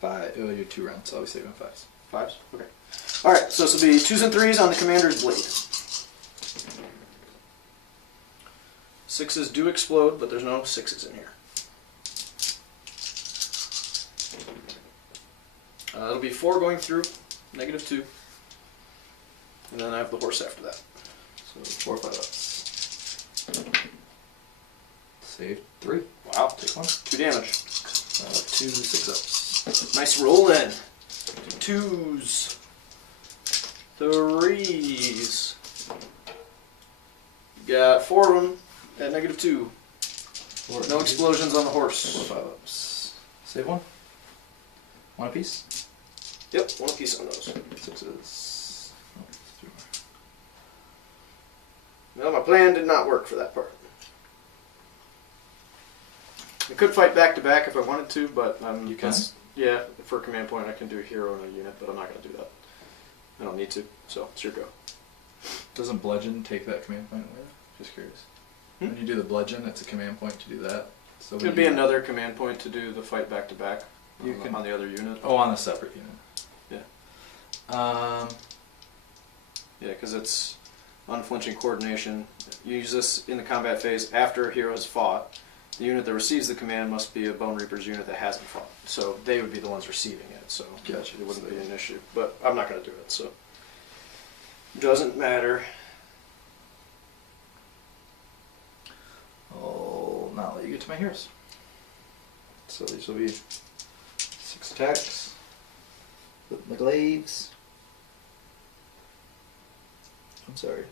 5. Oh, you're 2 rends, so I'll be saving 5s. 5s? Okay. Alright, so this will be 2s and 3s on the Commander's Blade. 6s do explode, but there's no 6s in here. It'll be 4 going through, -2. And then I have the horse after that. So 4 5-ups. Save 3. Wow. Take 1. 2 damage. 2 6-ups. Nice roll in. 2s. 3s. Got 4 of them at -2. No explosions on the horse. 4 5-ups. Save 1. 1 apiece. Yep, 1 apiece on those. 6s. Oh, 3 more. Well, my plan did not work for that part. I could fight back to back if I wanted to, but You can? Yeah, for a command point I can do a hero in a unit, but I'm not going to do that. I don't need to, so it's your go. Doesn't bludgeon take that command point away? Just curious. Hmm? When you do the bludgeon, it's a command point to do that. So when It'd be you- another command point to do the fight back to back You can- on the other unit. Oh, on a separate unit. Yeah. Yeah, because it's unflinching coordination. You use this in the combat phase after a hero has fought. The unit that receives the command must be a Bonereapers unit that hasn't fought. So they would be the ones receiving it, so Gotcha. it wouldn't be an issue. But I'm not going to do it, so doesn't matter. I'll not let you get to my heroes. So these will be 6 attacks with my glaives. I'm sorry.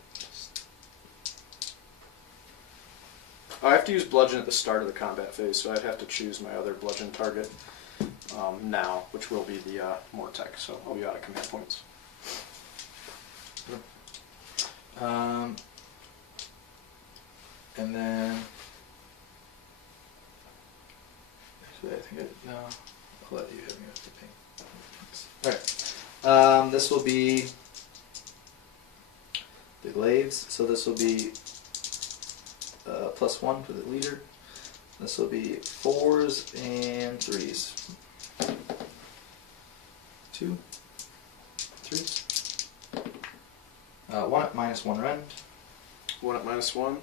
I have to use bludgeon at the start of the combat phase, so I'd have to choose my other bludgeon target now, which will be the Mortec, so I'll be out of command points. And then actually, I think no. I'll let you have me with the ping. All right. This will be the glaives. So this will be +1 for the leader. This will be 4s and 3s. 2, 3. 1 at -1 rend. 1 at -1.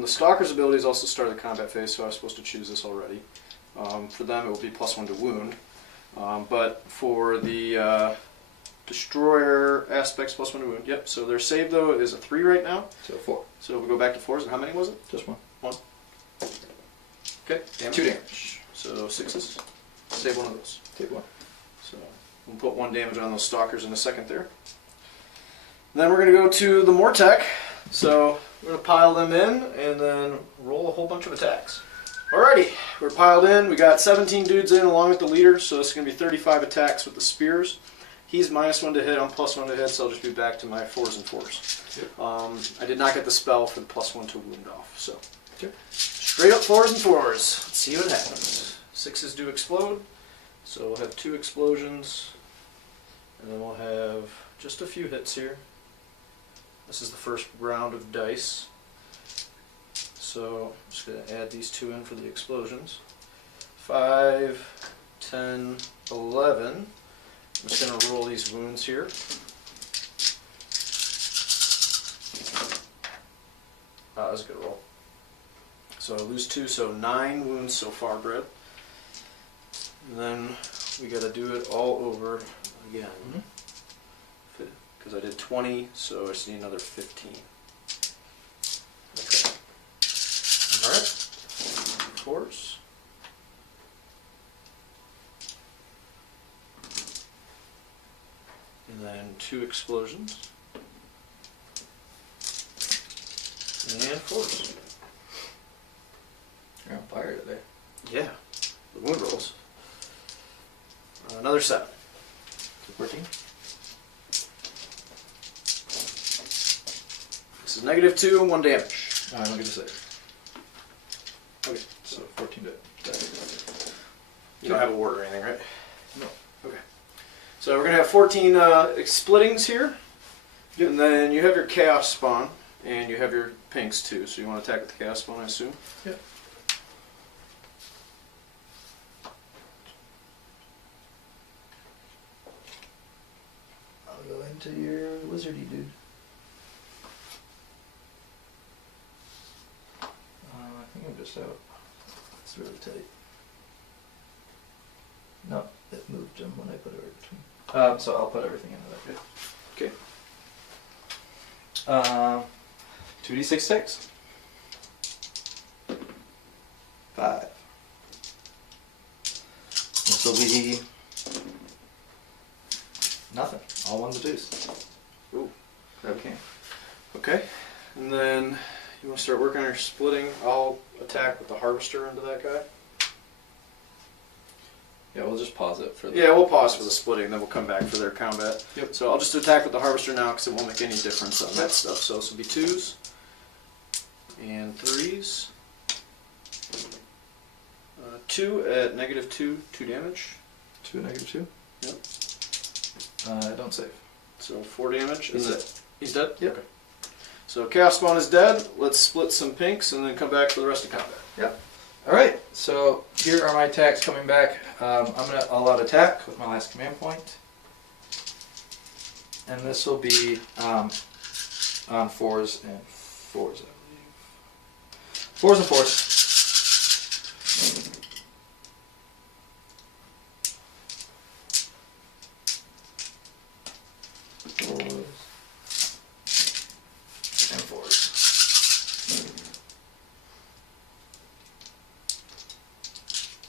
The Stalker's abilities also start the combat phase, so I was supposed to choose this already. For them, it will be +1 to wound. But for the Destroyer aspects, +1 to wound. Yep, so their save, though, is a 3 right now. So 4. So we go back to 4s, and how many was it? Just 1. 1. Okay, damage. 2 damage. So 6s. Save 1 of those. Take 1. So we'll put 1 damage on those Stalkers in a second there. Then we're going to go to the Mortec. So we're going to pile them in and then roll a whole bunch of attacks. Alrighty, we're piled in. We got 17 dudes in along with the leader, so it's going to be 35 attacks with the spears. He's -1 to hit, I'm +1 to hit, so I'll just be back to my 4s and 4s. Yep. I did not get the spell for the +1 to wound off, so Sure. straight up 4s and 4s. Let's see what happens. 6s do explode, so we'll have 2 explosions, and then we'll have just a few hits here. This is the first round of dice, so I'm just going to add these 2 in for the explosions. 5, 10, 11. I'm just going to roll these wounds here. That was a good roll. So I lose 2, so 9 wounds so far, Brett. And then we got to do it all over again. Because I did 20, so I just need another 15. Okay. Alright. 4s. And then 2 explosions. And 4s. You're on fire today. Yeah. The wound rolls. Another 7. 14. This is -2, 1 damage. I don't get to save. Okay. So 14 to die. You don't have a ward or anything, right? No. Okay. So we're going to have 14 splittings here. Yep. And then you have your chaos spawn, and you have your pinks too. So you want to attack with the chaos spawn, I assume? Yep. I'll go into your wizardy dude. I think I'm just out. It's really tight. No, it moved him when I put it right between. So I'll put everything into that. Okay. 2d6 6. 5. This will be nothing. All ones and twos. Ooh. Grab a can. Okay. And then you want to start working on your splitting. I'll attack with the harvester into that guy. Yeah, we'll just pause it for the... Yeah, we'll pause for the splitting, then we'll come back for their combat. Yep. So I'll just attack with the harvester now because it won't make any difference on that stuff. So this will be 2s and 3s. 2 at -2, 2 damage. 2 and -2? Yep. Don't save. So 4 damage. He's dead. He's dead? Yep. Okay. So Chaos Spawn is dead. Let's split some pinks and then come back for the rest of combat. Yep. Alright, so here are my attacks coming back. I'm going to all-out attack with my last command point. And this will be on 4s and 4s, I believe. 4s and 4s. And 4s.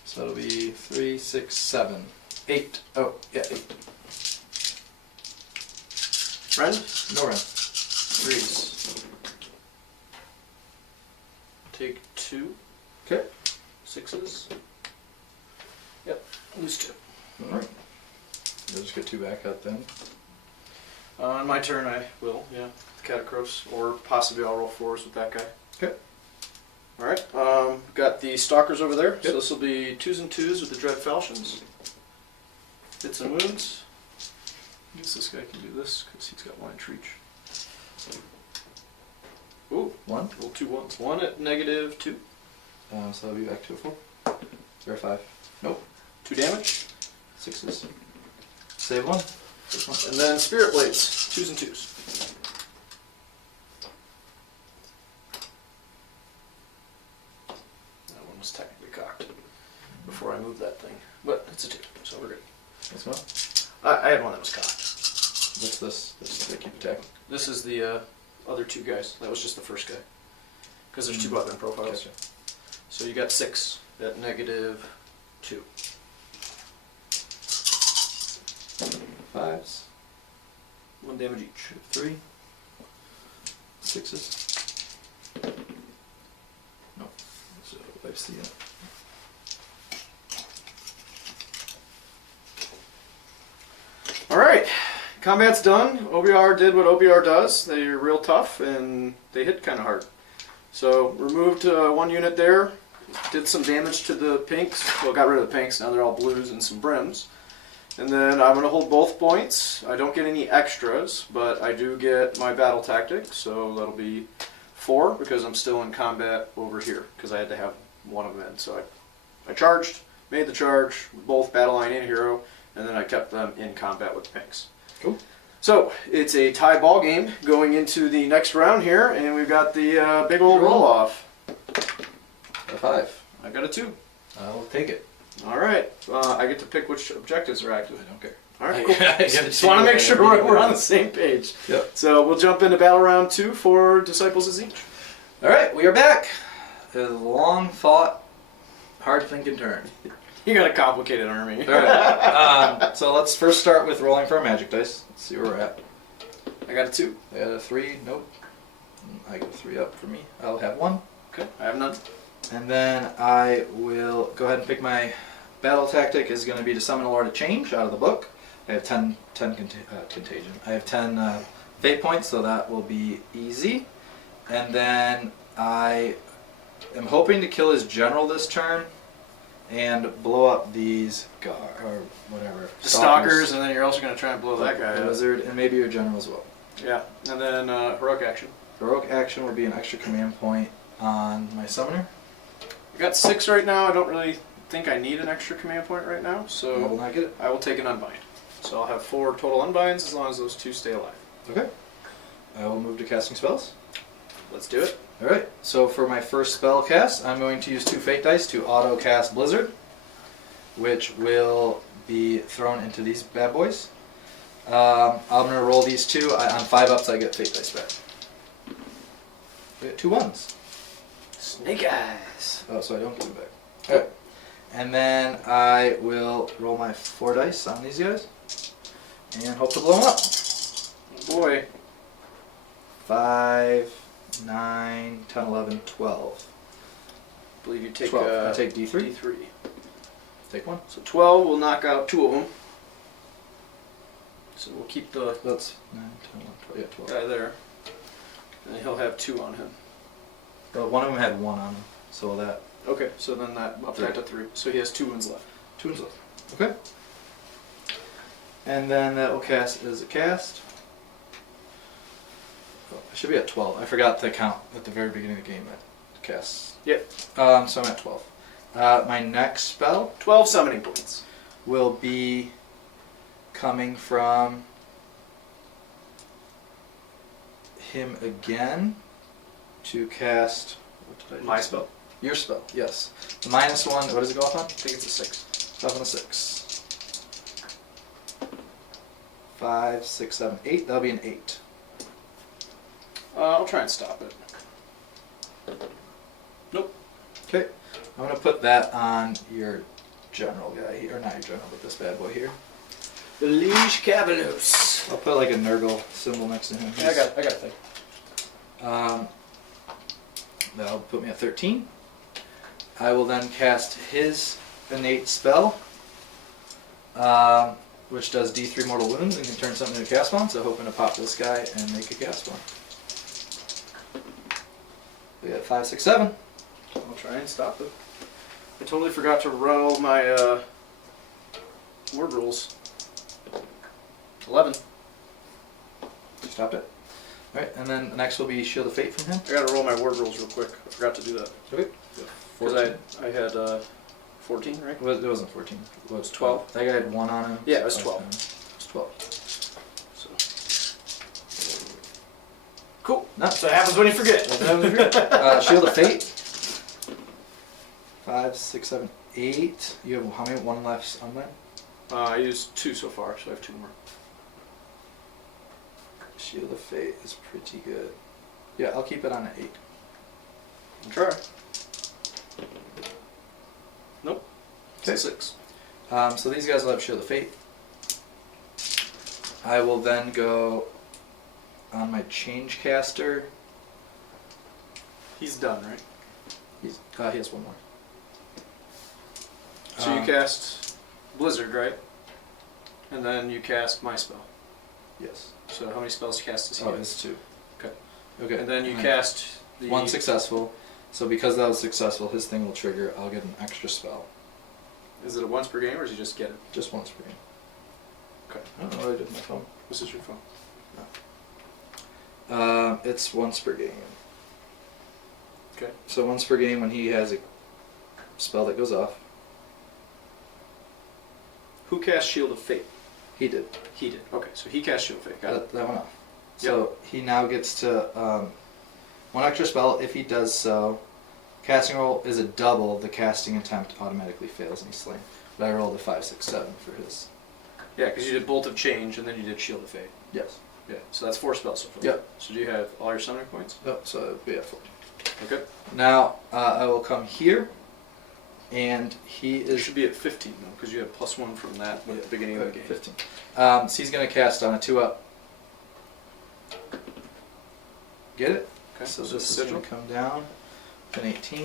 So that'll be 3, 6, 7, 8. Oh, yeah, 8. Rend? No run. 3s. Take 2. Okay. 6s. Yep. Lose 2. Alright. You'll just get 2 back out then. On my turn, I will, yeah. Catacross, or possibly I'll roll 4s with that guy. Okay. Alright, got the Stalkers over there. Yep. So this will be 2s and 2s with the Dread Falchions. Hits and wounds. I guess this guy can do this because he's got line reach. Ooh, 1. roll 2 1s. 1 at -2. So I'll be back to a 4. Or a 5. Nope. 2 damage. 6s. Save 1. First one. And then Spirit Blades. 2s and 2s. That one was technically cocked before I moved that thing. But it's a 2, so we're good. This one? I had one that was cocked. What's this? This they keep attacking. This is the other 2 guys. That was just the first guy. Because there's 2 weapon profiles. Gotcha. So you got 6 at -2. 5s. 1 damage each. 3. 6s. No. So wipes the unit. Alright, combat's done. OBR did what OBR does. They're real tough and they hit kind of hard. So removed 1 unit there, did some damage to the pinks. Well, got rid of the pinks, now they're all blues and some brims. And then I'm going to hold both points. I don't get any extras, but I do get my battle tactic, so that'll be 4 because I'm still in combat over here because I had to have one of them in. So I charged, made the charge, both battle line and hero, and then I kept them in combat with the pinks. Cool. So it's a tie ball game going into the next round here, and we've got the big old roll off. A 5. I got a 2. I'll take it. All right. I get to pick which objectives are active. I don't care. All right, cool. I get to Just see want to what make I sure need. we're on the same page. Yep. So we'll jump into battle round 2 for Disciples of Tzeench. All right, we are back. A long fought, hard thinking turn. You got a complicated army. All right. So let's first start with rolling for our magic dice. Let's see where we're at. I got a 2. I got a 3. Nope. I got a 3 up for me. I'll have 1. Okay, I have none. And then I will go ahead and pick my battle tactic is going to be to summon a Lord of Change out of the book. I have 10 contagion. I have 10 fate points, so that will be easy. And then I am hoping to kill his general this turn and blow up these or whatever. The stalkers, and then you're also going to try and blow that guy the up. wizard, and maybe your general as well. Yeah, and then heroic action. Heroic action will be an extra command point on my summoner. I got 6 right now. I don't really think I need an extra command point right now, I will so not get it. I will take an unbind. So I'll have 4 total unbinds as long as those 2 stay alive. Okay. I will move to casting spells. Let's do it. Alright, so for my first spell cast, I'm going to use 2 fate dice to auto cast Blizzard, which will be thrown into these bad boys. I'm going to roll these 2. On 5 ups, I get fate dice back. I get 2 1s. Snake eyes. Oh, so I don't get them back. Alright. And then I will roll my 4 dice on these guys and hope to blow them up. Oh boy. 5, 9, 10, 11, 12. I believe you take 12. I take D3. D3. Take 1. So 12 will knock out 2 of them. So we'll keep the That's 9, 10, 11, 12. Yeah, 12. guy there. And he'll have 2 on him. Well, one of them had 1 on him, so that Okay, so then that ups that to 3. So he has 2 ones left. 2 is left. Okay. And then that will cast as a cast. Oh, I should be at 12. I forgot to count at the very beginning of the game that casts. Yep. So I'm at 12. My next spell 12 summoning points. will be coming from him again to cast. What did I do? My spell. Your spell, yes. The -1, what does it go off on? I think it's a 6. It's off on a 6. 5, 6, 7, 8. That'll be an 8. I'll try and stop it. Nope. Okay. I'm going to put that on your general guy here. Or not your general, but this bad boy here. The Liege Cavaliers. I'll put like a Nurgle symbol next to him. Yeah, I got a thing. That'll put me at 13. I will then cast his innate spell, which does D3 mortal wounds and can turn something into a cast one. So hoping to pop this guy and make a cast one. We got 5, 6, 7. I'll try and stop it. I totally forgot to roll my word rules. 11. Stopped it. Alright, and then next will be Shield of Fate from him. I gotta roll my word rules real quick. I forgot to do that. Okay. Because I had 14, right? It wasn't 14. It was 12. That guy had 1 on him. Yeah, it was so 12. It was 12. So. Cool. Nuts. So it happens when you forget. Shield of Fate. 5, 6, 7, 8. You have how many? 1 left on that? I used 2 so far, so I have 2 more. Shield of Fate is pretty good. Yeah, I'll keep it on an 8. I'll try. Nope. Okay. It's a 6. So these guys will have Shield of Fate. I will then go on my Change Caster. He's done, right? He has 1 more. So you cast Blizzard, right? And then you cast my spell. Yes. So how many spells cast does he Oh, get? it's 2. Okay. Okay. And then you Alright. cast the 1 successful. So because that was successful, his thing will trigger. I'll get an extra spell. Is it a once per game or does he just get it? Just once per game. Okay. I don't know what I did with my phone. This is your phone. It's once per game. Okay. So once per game when he has a spell that goes off. Who cast Shield of Fate? He did. He did. Okay, so he cast Shield of Fate. Got it. That went off. So he now gets to 1 extra spell. If he does so, Casting roll is a double. The casting attempt automatically fails and he's slain. But I rolled a 5, 6, 7 for his. Yeah, because you did Bolt of Change and then you did Shield of Fate. Yes. Yeah, so that's 4 spells so far. Yep. So do you have all your summoning points? Yep, so we have 4. Okay. Now, I will come here, and he You is... should be at 15 though, because you have +1 from that at the beginning of the game. 15. So he's going to cast on a 2-up. Get it? Okay. So this is going to come down. An 18.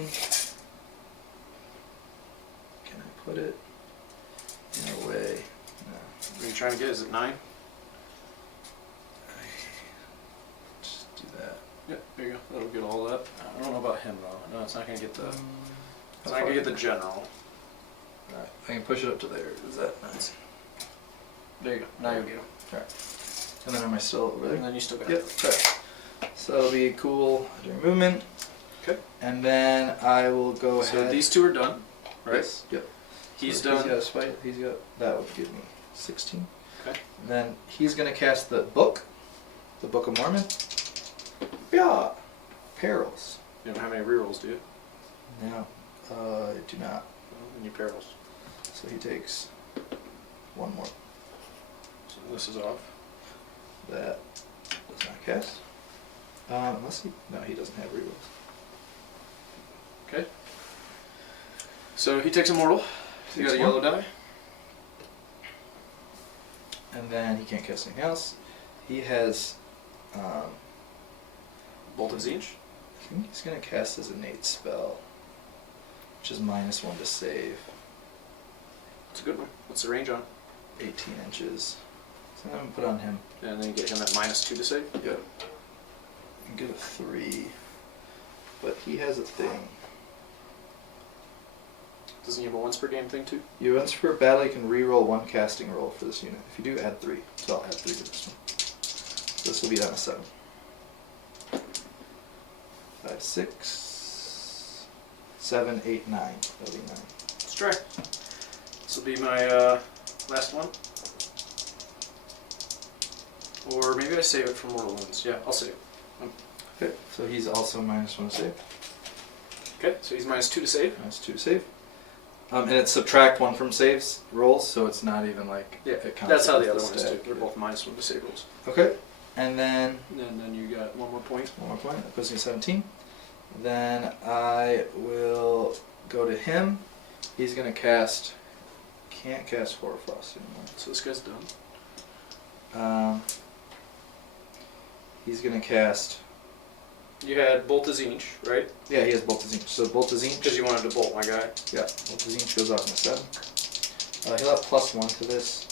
Can I put it? No way. No. What are you trying to get? Is it 9? Just do that. Yeah, there you go. That'll get all that. I don't know about him though. No, it's not going to get the... It's not going to get the general. Alright, I can push it up to there. Is that nice? There you go. Now you'll get him. Alright. And then am I still over there? And then you still got Yep. him. Okay. So it'll be cool during movement. Okay. And then I will go ahead. So these 2 are done, right? Yes. Yep. He's So done. He's got a spite. He's got that would give me 16. Okay. And then he's gonna cast the Book of Mormon. Yeah. Perils. You don't have any rerolls, do you? No, I do not. Well, then you perils. So he takes 1 more. So this is off. That does not cast. Unless he doesn't have rerolls. Okay. So he takes a mortal. So you got a yellow die. And then he can't cast anything else. He has. Bolt of Tzeench. I think he's gonna cast his innate spell, which is -1 to save. It's a good one. What's the range on? 18 inches. So I'm gonna put on him. And then you get him at -2 to save. Yep. And get a 3. But he has a thing. Doesn't he have a once per game thing too? You once per battle you can re-roll 1 casting roll for this unit. If you do, add 3. So I'll add 3 to this one. So this will be down to 7. 5, 6, 7, 8, 9. That'll be 9. Let's try. This will be my last one. Or maybe I save it for mortal wounds. Yeah, I'll save it. Okay, so he's also -1 to save. Okay, so he's -2 to save. -2 to save. And it's subtract 1 from saves rolls, so it's not even like Yeah, it counts that's how as the other one is too. stack. They're both -1 to save rolls. Okay, and then And then you got 1 more point. 1 more point. That puts me at 17. Then I will go to him. He's gonna cast. Can't cast Hoarfrost anymore. So this guy's done. He's gonna cast. You had Bolt of Tzeench, right? Yeah, he has Bolt of Tzeench. So Bolt of Tzeench. Because you wanted to bolt my guy. Yeah, Bolt of Tzeench goes off in a 7. He'll have +1 to this.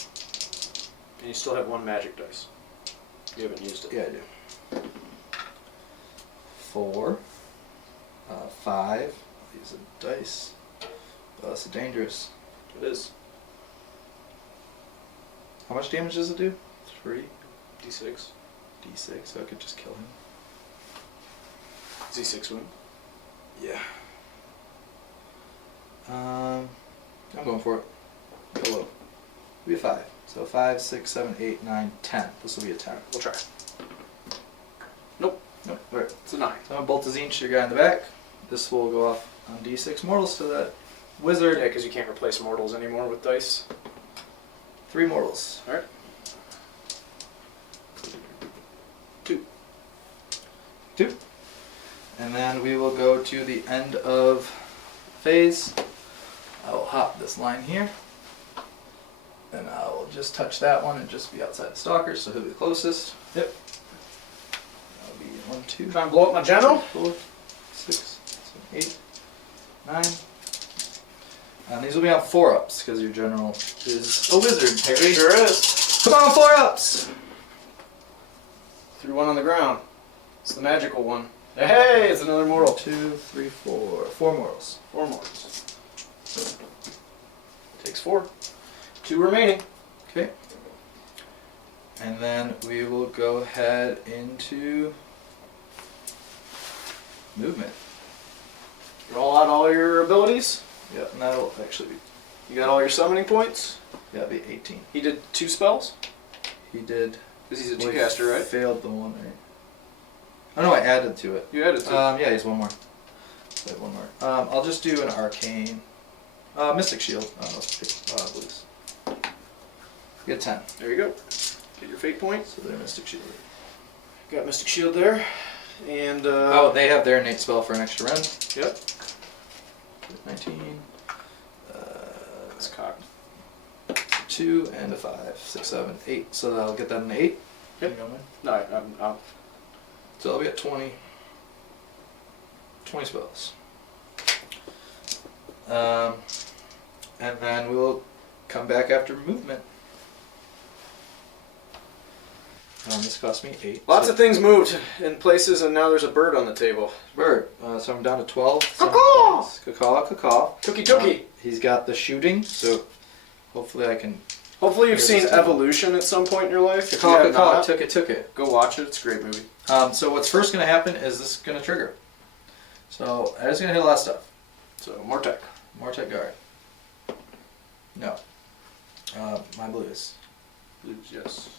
And you still have 1 magic dice. You haven't used it. Yeah, I do. 4, 5. I'll use a dice. Oh, that's dangerous. It is. How much damage does it do? 3. D6. D6, so I could just kill him. Z6 wound. Yeah. I'm going for it. Go low. It'll be a 5. So 5, 6, 7, 8, 9, 10. This will be a 10. We'll try. Nope. Alright. It's a 9. So I'm gonna Bolt of Tzeench, your guy in the back. This will go off on D6 mortals to that wizard. Yeah, because you can't replace mortals anymore with dice. 3 mortals. Alright. 2. 2. And then we will go to the end of phase. I will hop this line here. And I will just touch that one and just be outside the stalker, so he'll be the closest. Yep. That'll be 1, 2, Try and blow up my general. 4, 6, 7, 8, 9. And these will be on 4-ups, because your general is a wizard, Harry. Sure is. Come on, 4-ups! Threw 1 on the ground. It's the magical one. Hey, it's another mortal. 2, 3, 4. 4 mortals. 4 mortals. Takes 4. 2 remaining. Okay. And then we will go ahead into movement. Roll out all your abilities. Yep, and that'll actually be, You got all your summoning points. that'll be 18. He did 2 spells. He did. Because he's a well, he 2-caster, right? Failed the one, right? Oh no, I added to it. You added 2. Yeah, he's 1 more. I have one more. I'll just do an arcane. Mystic Shield. Let's pick blues. Get 10. There you go. Get your fate point. So they're Mystic Shield. Got Mystic Shield there. And oh, they have their innate spell for an extra rend. Yep. 19. It's cocked. 2 and a 5, 6, 7, 8. So I'll get that an 8. Yep. No, I'm So I'll be at 20. 20 spells. And then we'll come back after movement. This cost me 8. Lots of things moved in places, and now there's a bird on the table. Bird. So I'm down to 12. Caw-caw! Caw-caw. Tookie tookie. He's got the shooting, so hopefully I can... Hopefully you've seen Evolution at some point in your life. If you Caw, have caw, not, took it. go watch it. It's a great movie. So what's first going to happen is this is going to trigger. So I was going to hit a lot of stuff. So, more tech. Mortec Guard. No. My blues. Blues, yes.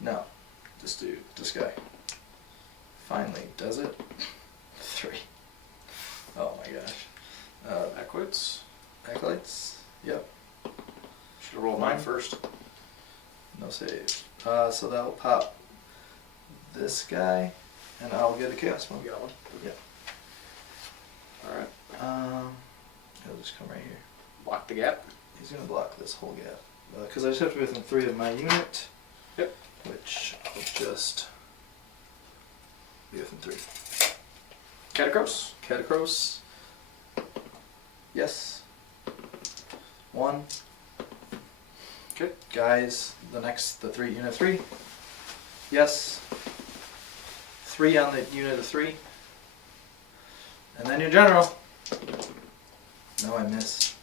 No. This dude. This guy. Finally does it. 3. Oh my gosh. Backwards. Acolytes. Yep. Should have rolled mine first. No save. So that will pop this guy, and I'll get a chaos one. You got one? Yeah. Alright. He'll just come right here. Block the gap. He's gonna block this whole gap because I just have to be within 3 of my unit. Yep. Which I'll just be within 3. Catacross. Catacross. Yes. 1. Okay. Guys, the 3 unit 3. Yes. 3 on the unit of 3. And then your general. No, I miss.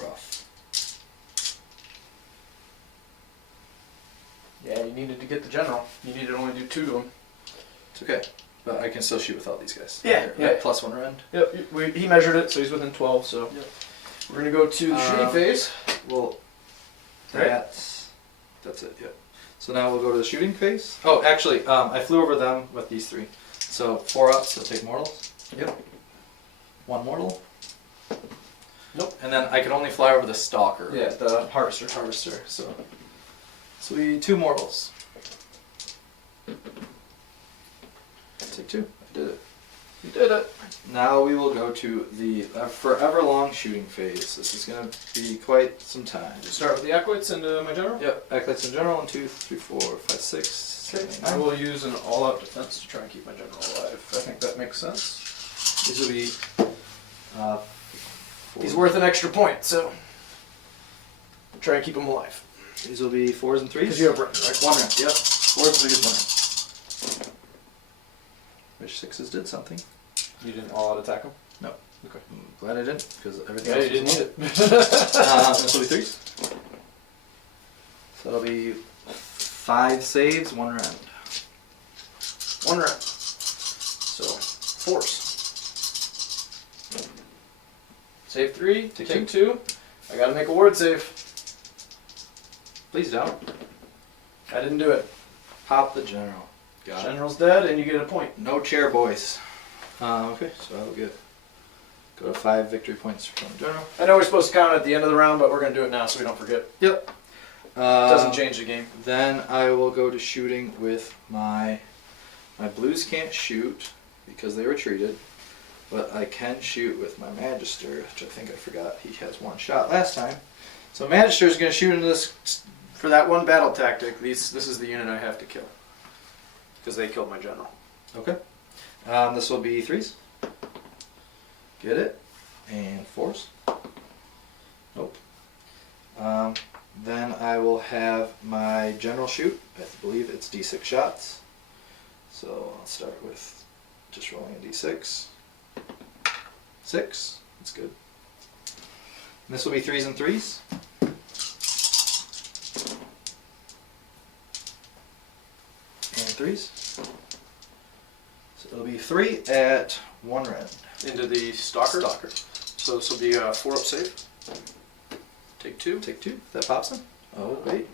Rough. Yeah, you needed to get the general. You needed to only do 2 to him. It's okay. But I can still shoot with all these guys. Yeah, They're yeah. +1 rend. Yep, he measured it, so he's within 12, so. Yep. We're going to go to the shooting phase. Well, Right. that's it, yep. So now we'll go to the shooting phase. Oh, actually, I flew over them with these 3. So 4 up, so take mortals. Yep. 1 mortal. Nope. And then I can only fly over the stalker. Yeah, the harvester. Harvester. So we 2 mortals. Take 2. I did it. You did it. Now we will go to the forever long shooting phase. This is going to be quite some time. Start with the Equits and my general? Yep, acolytes in general. 1, 2, 3, 4, 5, 6, 7, 8, 9. I will use an all-out defense to try and keep my general alive. I think that makes sense. These will be. 4. He's worth an extra point, so try and keep him alive. These will be 4s and 3s. Because you have right? 1 round. Yep. 4s is a good one. Which 6s did something. You didn't all-out attack him? No. Okay. I'm glad I didn't, because everything Yeah, else you didn't need it. This will be 3s. So it'll be 5 saves, 1 round. 1 round. So, force. Save 3, take 2. I gotta make a ward save. Please don't. I didn't do it. Pop the general. Got it. General's dead, and you get a point. No chair, boys. Okay, so I'll go to 5 victory points from the general. I know we're supposed to count at the end of the round, but we're gonna do it now so we don't forget. Yep. Doesn't change the game. Then I will go to shooting with my blues can't shoot because they retreated, but I can shoot with my Magister, which I think I forgot he has 1 shot last time. So Magister is going to shoot into this. For that one battle tactic, this is the unit I have to kill. Because they killed my general. Okay. This will be 3s. Get it. And 4s. Nope. Then I will have my general shoot. I believe it's D6 shots. So I'll start with just rolling a D6. 6. That's good. And this will be 3s and 3s. And 3s. So it'll be 3 at 1 rend. Into the stalker? Stalker. So this will be a 4-up save. Take 2. Take 2. That pops him. Oh, wait.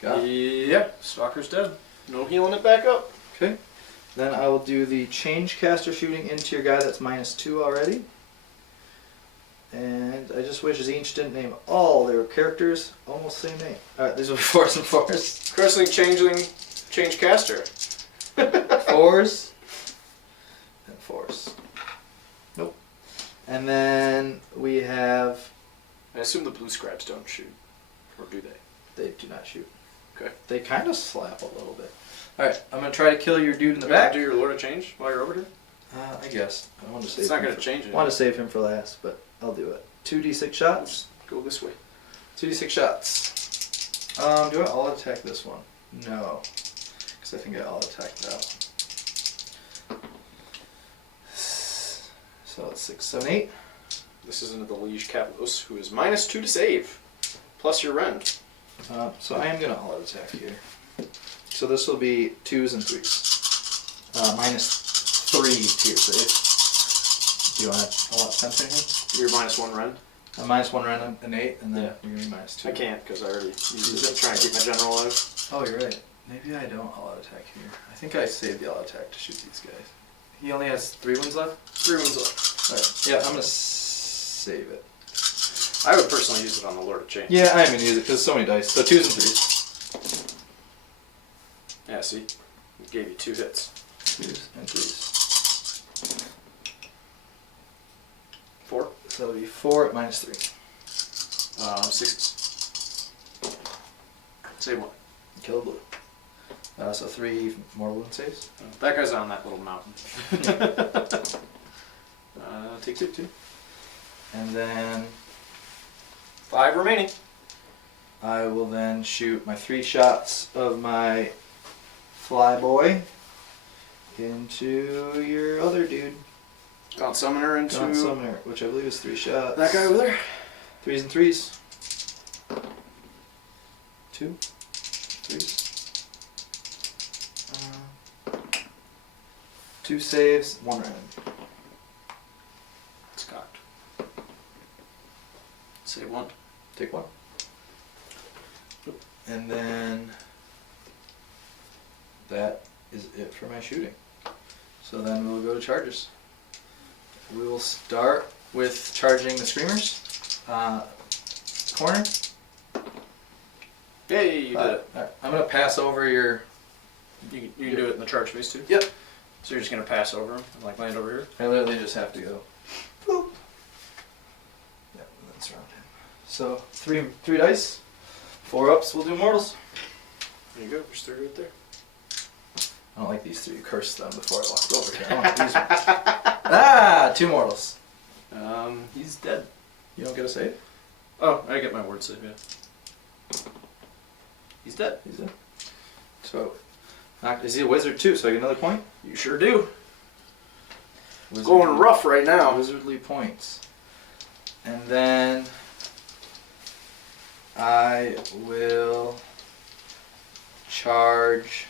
Got it. Yeah, stalker's dead. No healing it back up. Okay. Then I will do the change caster shooting into your guy that's -2 already. And I just wish Tzeench didn't name all their characters almost the same name. Alright, these will be 4s and 4s. Crestling Changeling, Change Caster. 4s and 4s. Nope. And then we have... I assume the blue scribes don't shoot. Or do they? They do not shoot. Okay. They kind of slap a little bit. Alright, I'm going to try to kill your dude in the You wanna back. do your Lord of Change while you're over here? I guess. I want to save It's not him going to for- change it. I want to save him for last, but I'll do it. 2d6 shots. Go this way. 2d6 shots. Do I all attack this one? No. Because I think I all attacked that one. So it's 6, 7, 8. This is into the Liege Cavalos, who is -2 to save. Plus your rend. So I am going to all attack here. So this will be 2s and 3s. -3 to your save. Do you want a lot center here? You're -1 rend. A -1 random, an 8, and then Yeah. you're going to be -2. I can't because I already used it. Trying to keep my general alive. Oh, you're right. Maybe I don't all-out attack here. I think I saved the all-out attack to shoot these guys. He only has 3 wounds left? 3 wounds left. Alright. Yeah, I'm going to save it. I would personally use it on the Lord of Change. Yeah, I'm going to use it because so many dice. So 2s and 3s. Yeah, see? It gave you 2 hits. 2s and 3s. 4. So that'll be 4 at -3. 6. Save 1. Kill a blue. So 3 more wound saves. That guy's on that little mountain. Take 2. And then 5 remaining. I will then shoot my 3 shots of my flyboy into your other dude. Gaunt Summoner into... Gaunt Summoner, which I believe is 3 shots. that guy over there. 3s and 3s. 2, 3s. 2 saves, 1 random. It's cocked. Save 1. Take 1. And then that is it for my shooting. So then we'll go to charges. We will start with charging the screamers. Corner. Yay, you did it. Alright, I'm going to pass over your... You can do it in the charge phase too? Yep. So you're just going to pass over him and like land over here? I literally just have to go. Boop. Yep, and then surround him. So 3 dice. 4 ups, we'll do mortals. There you go, there's 3 right there. I don't like these 3. Curse them before I walk over here. I want these ones. 2 mortals. He's dead. You don't get a save? Oh, I get my word save, yeah. He's dead. He's dead. So, is he a wizard too? So I get another point? You sure do. Wizardly, Going rough right now. Wizardly points. And then I will charge.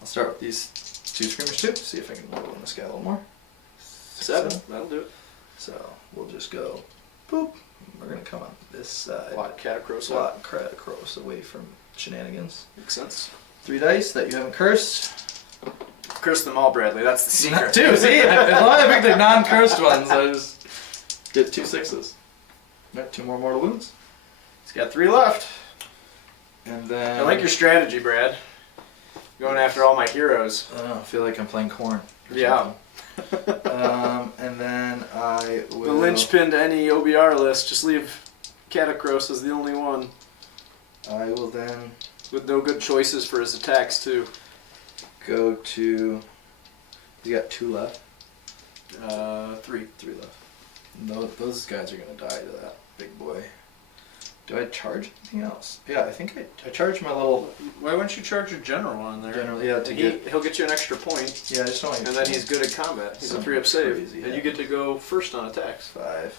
I'll start with these 2 screamers too. See if I can level in this guy a little more. 7. That'll do it. So we'll just go boop. We're gonna come on this side. Lot Catacross. Slot Catacross away from shenanigans. Makes sense. 3 dice that you haven't cursed. Curse them all, Bradley. That's the secret. 2, see? As long as I pick the non-cursed ones, I just get 2 6s. Got 2 more mortal wounds. He's got 3 left. And then... I like your strategy, Brad. Going after all my heroes. I don't know, I feel like I'm playing corn. Yeah. And then I will... The linchpin to any OBR list, just leave Catacross as the only one. I will then With no good choices for his attacks, too. go to... You got 2 left? 3. 3 left. No, those guys are going to die to that big boy. Do I charge anything else? Yeah, I think I charge my little... Why wouldn't you charge your general on there? General, yeah, to get... He'll get you an extra point, Yeah, I just don't like... and then he's good at combat. He's a 3-up save, Crazy, and yeah. you get to go first on attacks. 5.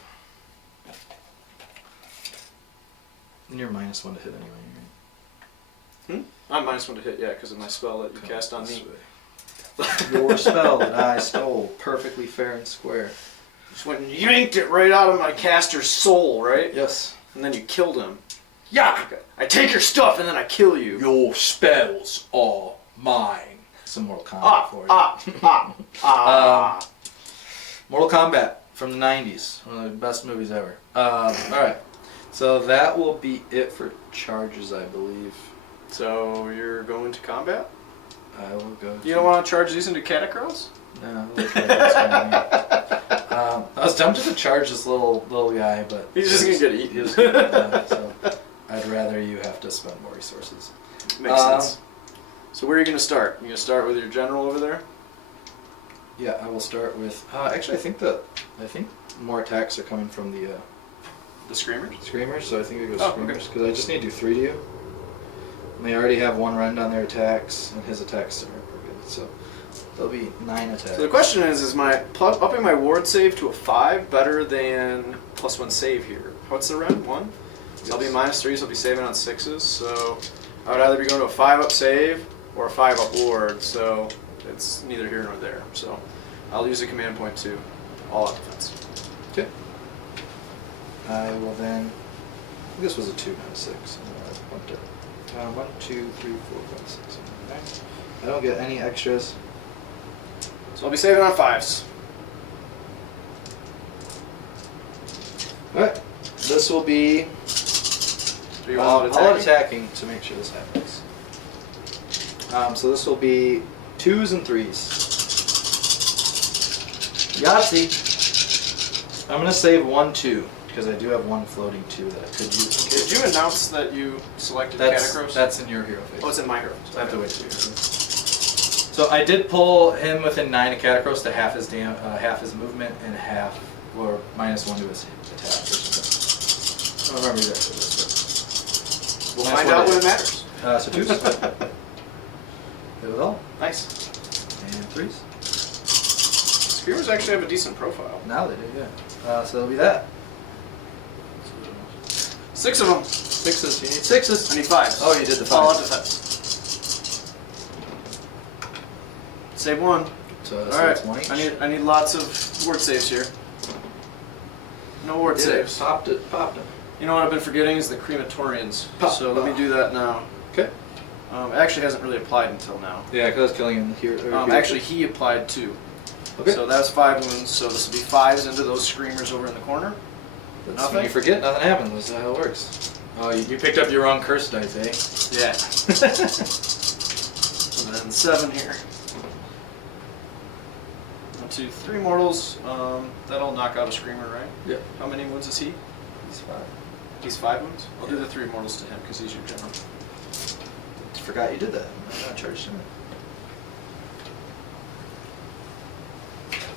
And you're -1 to hit anyway, right? I'm -1 to hit, yeah, because of my spell that you Come cast on this me. way. Your spell that I stole, perfectly fair and square. Just went and yanked it right out of my caster's soul, right? Yes. And then you killed him. Yeah. I take your stuff and then I kill you. Your spells are mine. Some Mortal Kombat for you. Mortal Kombat from the 90s. One of the best movies ever. Alright. So that will be it for charges, I believe. So you're going to combat? I will go. You don't want to charge these into Catacross? No. I was tempted to charge this little guy, but He's just going to get eaten. He's gonna get done, so I'd rather you have to spend more resources. Makes sense. So where are you going to start? You going to start with your general over there? Yeah, I will start with. Actually, I think more attacks are coming from the Screamers? screamers. So I think it goes Oh, screamers because I just need to do 3 to you. And they already have 1 rend on their attacks, and his attacks are good. So there'll be 9 attacks. So the question is my upping my ward save to a 5 better than +1 save here? What's the rend? 1? So I'll be -3, so I'll be saving on 6s. So I would either be going to a 5-up save or a 5-up ward. So it's neither here nor there. So I'll use a command point to all-out defense. Okay. I will then. This was a 2, not a 6. I bumped it. 1, 2, 3, 4, 5, 6, 7, 8, 9. I don't get any extras. So I'll be saving on 5s. Alright. This will be. Do you all all out attacking to make sure this happens. So this will be 2s and 3s. Yahtzee. I'm going to save 1, 2, because I do have 1 floating 2 that I could use. Did you announce that you selected Catacross? That's in your hero phase. Oh, it's in my hero. So I have to wait 2 years. So I did pull him within 9 of Catacross to half his movement and half, or -1 to his attack or something. I don't remember exactly this, We'll find out when it matters. so 2s. Hit with all. Nice. And 3s. Screamers actually have a decent profile. Now they do, yeah. So that'll be that. 6 of them. 6s. You need 6s. I need 5s. Oh, you did the 5s. All out defense. Save 1. So All that's right. 1 each. I need lots of ward saves here. No ward saves. Popped it. You know what I've been forgetting is the crematorians. Pop. So let me do that now. Okay. It actually hasn't really applied until now. Yeah, because I was killing him here. Actually, he applied 2. Okay. So that's 5 wounds. So this will be 5s into those screamers over in the corner. That's Nothing? when you forget, nothing happens. That's how it works. Oh, you picked up your wrong curse dice, eh? Yeah. And then 7 here. 1, 2, 3 mortals. That'll knock out a screamer, right? Yep. How many wounds is he? He's 5. He's 5 wounds? I'll do the 3 mortals to him because he's your general. Forgot you did that. I'm not charged him.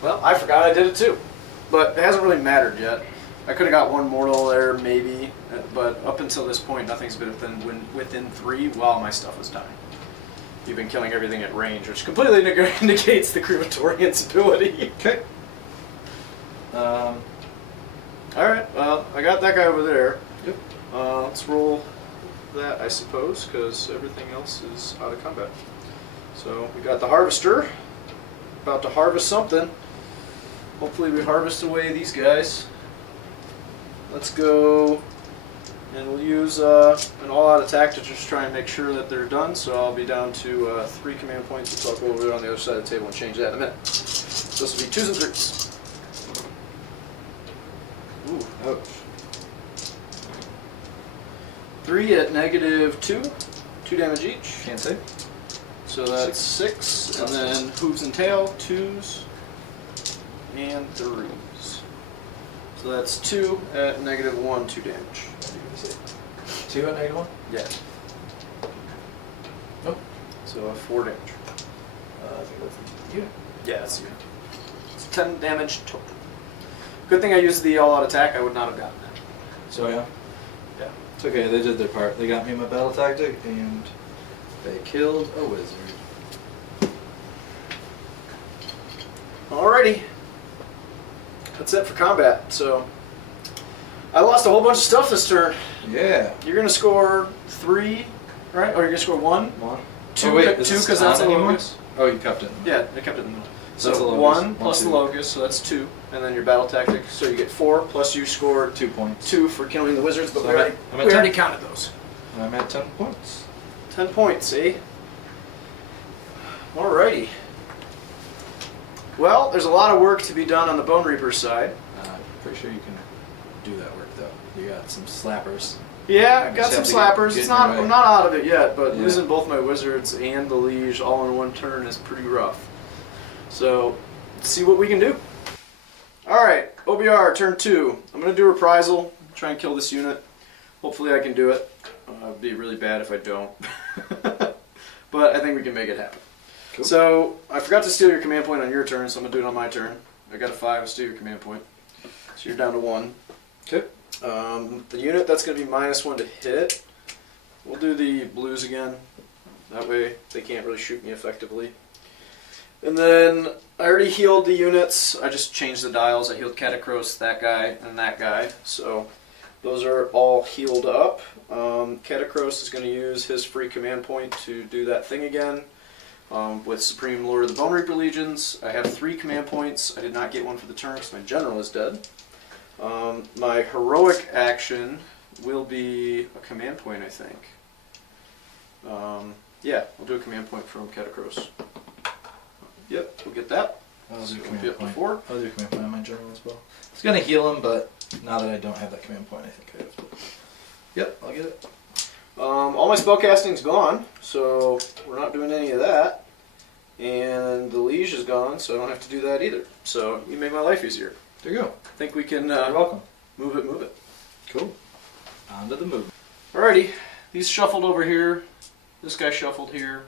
Well, I forgot I did it too. But it hasn't really mattered yet. I could have got 1 mortal there, maybe. But up until this point, nothing's been within 3 while my stuff was dying. You've been killing everything at range, which completely negates the crematorian's ability. Okay. Alright, well, I got that guy over there. Yep. Let's roll that, I suppose, because everything else is out of combat. So we got the harvester, about to harvest something. Hopefully we harvest away these guys. Let's go, and we'll use an all-out attack to just try and make sure that they're done. So I'll be down to 3 command points, which I'll go over on the other side of the table and change that in a minute. So this will be 2s and 3s. Ooh, ouch. 3 at -2, 2 damage each. Can't say. So that's 6, and then hooves and tail, 2s and 3s. So that's 2 at -1, 2 damage. 2 at -1? Yeah. Nope. So 4 damage. I think that's you. Yeah, that's you. It's 10 damage total. Good thing I used the all-out attack. I would not have gotten that. So yeah. Yeah. It's okay, they did their part. They got me my battle tactic, and they killed a wizard. Alrighty. That's it for combat. So I lost a whole bunch of stuff this turn. Yeah. You're gonna score 3, right? Or you're gonna score 1? 1. 2, oh, wait, 2 because that's the anymore? lowest. Oh, you kept it. Yeah, I kept it in the middle. So That's a locust. 1 plus the 2. locust, so that's 2. And then your battle tactic, so you get 4 plus you scored 2 points. 2 for killing the wizards, but So we already, I'm at we 10. already counted those. I'm at 10 points. 10 points, eh? Alrighty. Well, there's a lot of work to be done on the Bonereapers side. Pretty sure you can do that work though. You got some slappers. Yeah, got some Just have to slappers. get It's in your not way. I'm not out of it yet, but Yeah. losing both my wizards and the liege all in one turn is pretty rough. So, let's see what we can do. Alright, OBR, turn 2. I'm going to do reprisal, try and kill this unit. Hopefully I can do it. It'd be really bad if I don't. But I think we can make it happen. Cool. So, I forgot to steal your command point on your turn, so I'm going to do it on my turn. I got a 5, I'll steal your command point. So you're down to 1. Okay. The unit that's going to be -1 to hit, we'll do the blues again. That way they can't really shoot me effectively. And then I already healed the units. I just changed the dials. I healed Catacross, that guy, and that guy. So those are all healed up. Catacross is going to use his free command point to do that thing again. With Supreme Lord of the Bonereaper Legions, I have 3 command points. I did not get one for the turn because my general is dead. My heroic action will be a command point, I think. Yeah, we'll do a command point from Catacross. Yep, we'll get that. I'll So do we'll command be up to point. 4. I'll do command point on my general as well. It's gonna heal him, but now that I don't have that command point, I think I have to. Yep, I'll get it. All my spellcasting's gone, so we're not doing any of that. And the liege is gone, so I don't have to do that either. So you made my life easier. There you go. I think we can You're welcome. move it. Cool. On to the move. Alrighty, these shuffled over here. This guy shuffled here.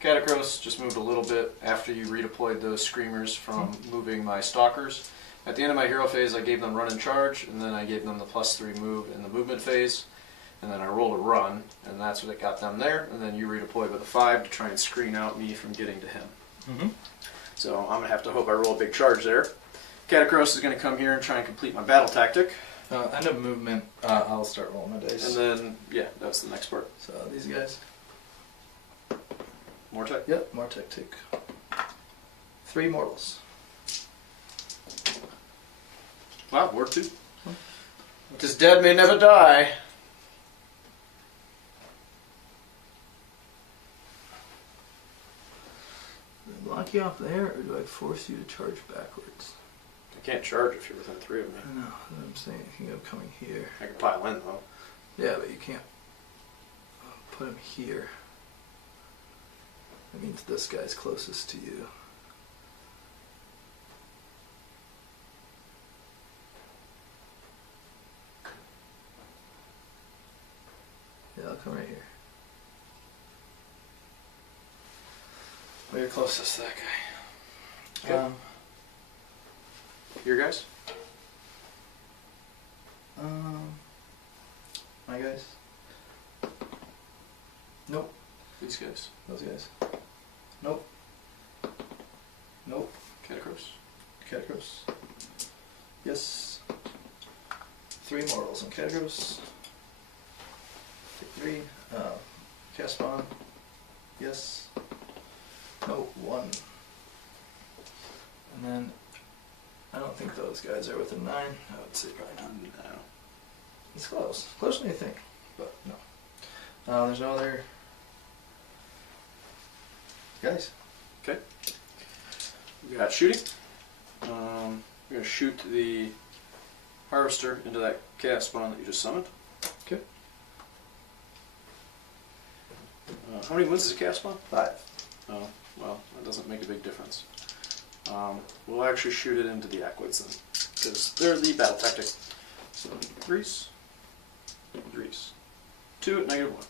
Catacross just moved a little bit after you redeployed the Screamers from moving my Stalkers. At the end of my hero phase, I gave them run and charge, and then I gave them the +3 move in the movement phase. And then I rolled a run, and that's what got them there. And then you redeployed with a 5 to try and screen out me from getting to him. Mm-hmm. So I'm going to have to hope I roll a big charge there. Catacross is going to come here and try and complete my battle tactic. End of movement, I'll start rolling my dice. And then, yeah, that's the next part. So these guys. More tech? Yep, more tech take. 3 mortals. Wow, ward 2. Because dead may never die. Do I block you off there, or do I force you to charge backwards? I can't charge if you're within 3 of me. I know, I'm saying you can go coming here. I can pile in though. Yeah, but you can't put him here. That means this guy's closest to you. Yeah, I'll come right here. Well, you're closest to that guy. Okay. Your guys? My guys? Nope. These guys. Those guys. Nope. Nope. Catacross. Catacross. Yes. 3 mortals on Catacross. Take 3. Cast spawn. Yes. No, 1. And then I don't think those guys are within 9. I would say probably not. No. It's close. Closer than you think, but no. There's no other guys. Okay. We got shooting. We're going to shoot the harvester into that cast spawn that you just summoned. Okay. How many wins is a cast spawn? 5. Oh, well, that doesn't make a big difference. We'll actually shoot it into the Aquids then, because they're the battle tactic. So, 3s. 3s. 2 at -1.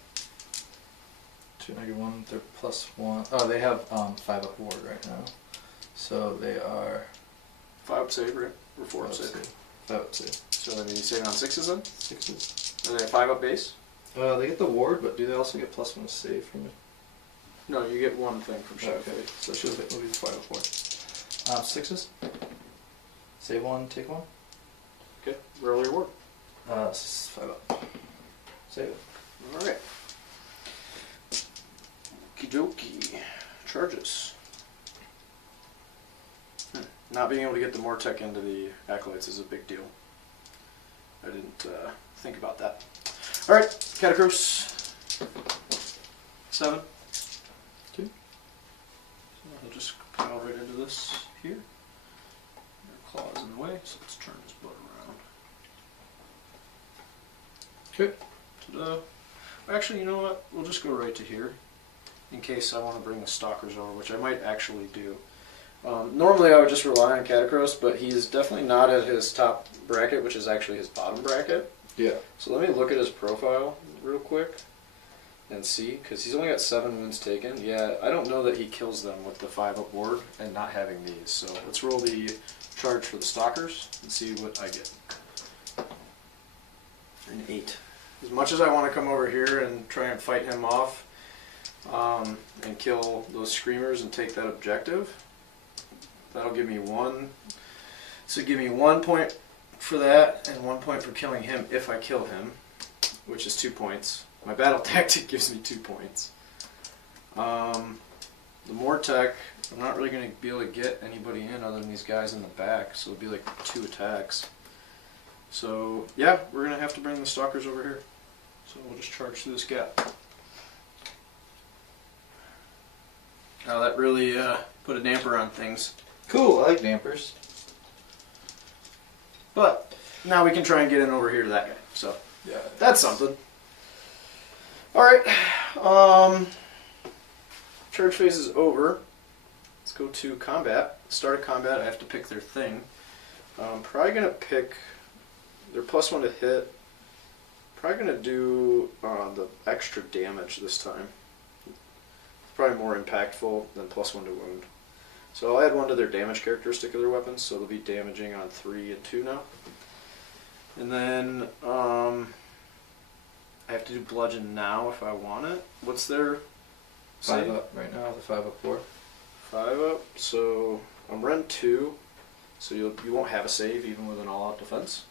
2 -1, they're +1. Oh, they have 5 up ward right now. So they are 5 up save, right? Or 4 up save. 5 up save. So that means you saving on 6s then? 6s. And they have 5 up base? They get the ward, but do they also get +1 to save from it? No, you get one thing from Shadow Okay, Fade. so should have been 5 up ward. 6s. Save 1, take 1. Okay, roll your ward. 5 up. Save it. Alright. Okie dokie. Charges. not being able to get the Mortec into the Acolytes is a big deal. I didn't think about that. Alright, Catacross. 7. 2. So he'll just pile right into this here. Your claw's in the way, so let's turn his butt around. Okay. Ta-da. Actually, you know what? We'll just go right to here in case I want to bring the Stalkers over, which I might actually do. Normally I would just rely on Catacross, but he's definitely not at his top bracket, which is actually his bottom bracket. Yeah. So let me look at his profile real quick and see, because he's only got 7 wounds taken. Yeah, I don't know that he kills them with the 5-up ward and not having these. So let's roll the charge for the Stalkers and see what I get. An 8. As much as I want to come over here and try and fight him off and kill those Screamers and take that objective, that'll give me 1. So give me 1 point for that and 1 point for killing him if I kill him, which is 2 points. My battle tactic gives me 2 points. The Mortec, I'm not really going to be able to get anybody in other than these guys in the back, so it'll be like 2 attacks. So yeah, we're going to have to bring the Stalkers over here. So we'll just charge through this gap. Oh, that really put a damper on things. Cool, I like dampers. But now we can try and get in over here to that guy. So Yeah. that's something. Alright. Charge phase is over. Let's go to combat. Start of combat, I have to pick their thing. I'm probably going to pick their +1 to hit. Probably going to do the extra damage this time. It's probably more impactful than +1 to wound. So I'll add 1 to their damage characteristic of their weapons, so they'll be damaging on 3 and 2 now. And then I have to do bludgeon now if I want it. What's their 5 save? up right now, the 5-up 4. 5 up, so I'm run 2, so you won't have a save even with an all-out defense.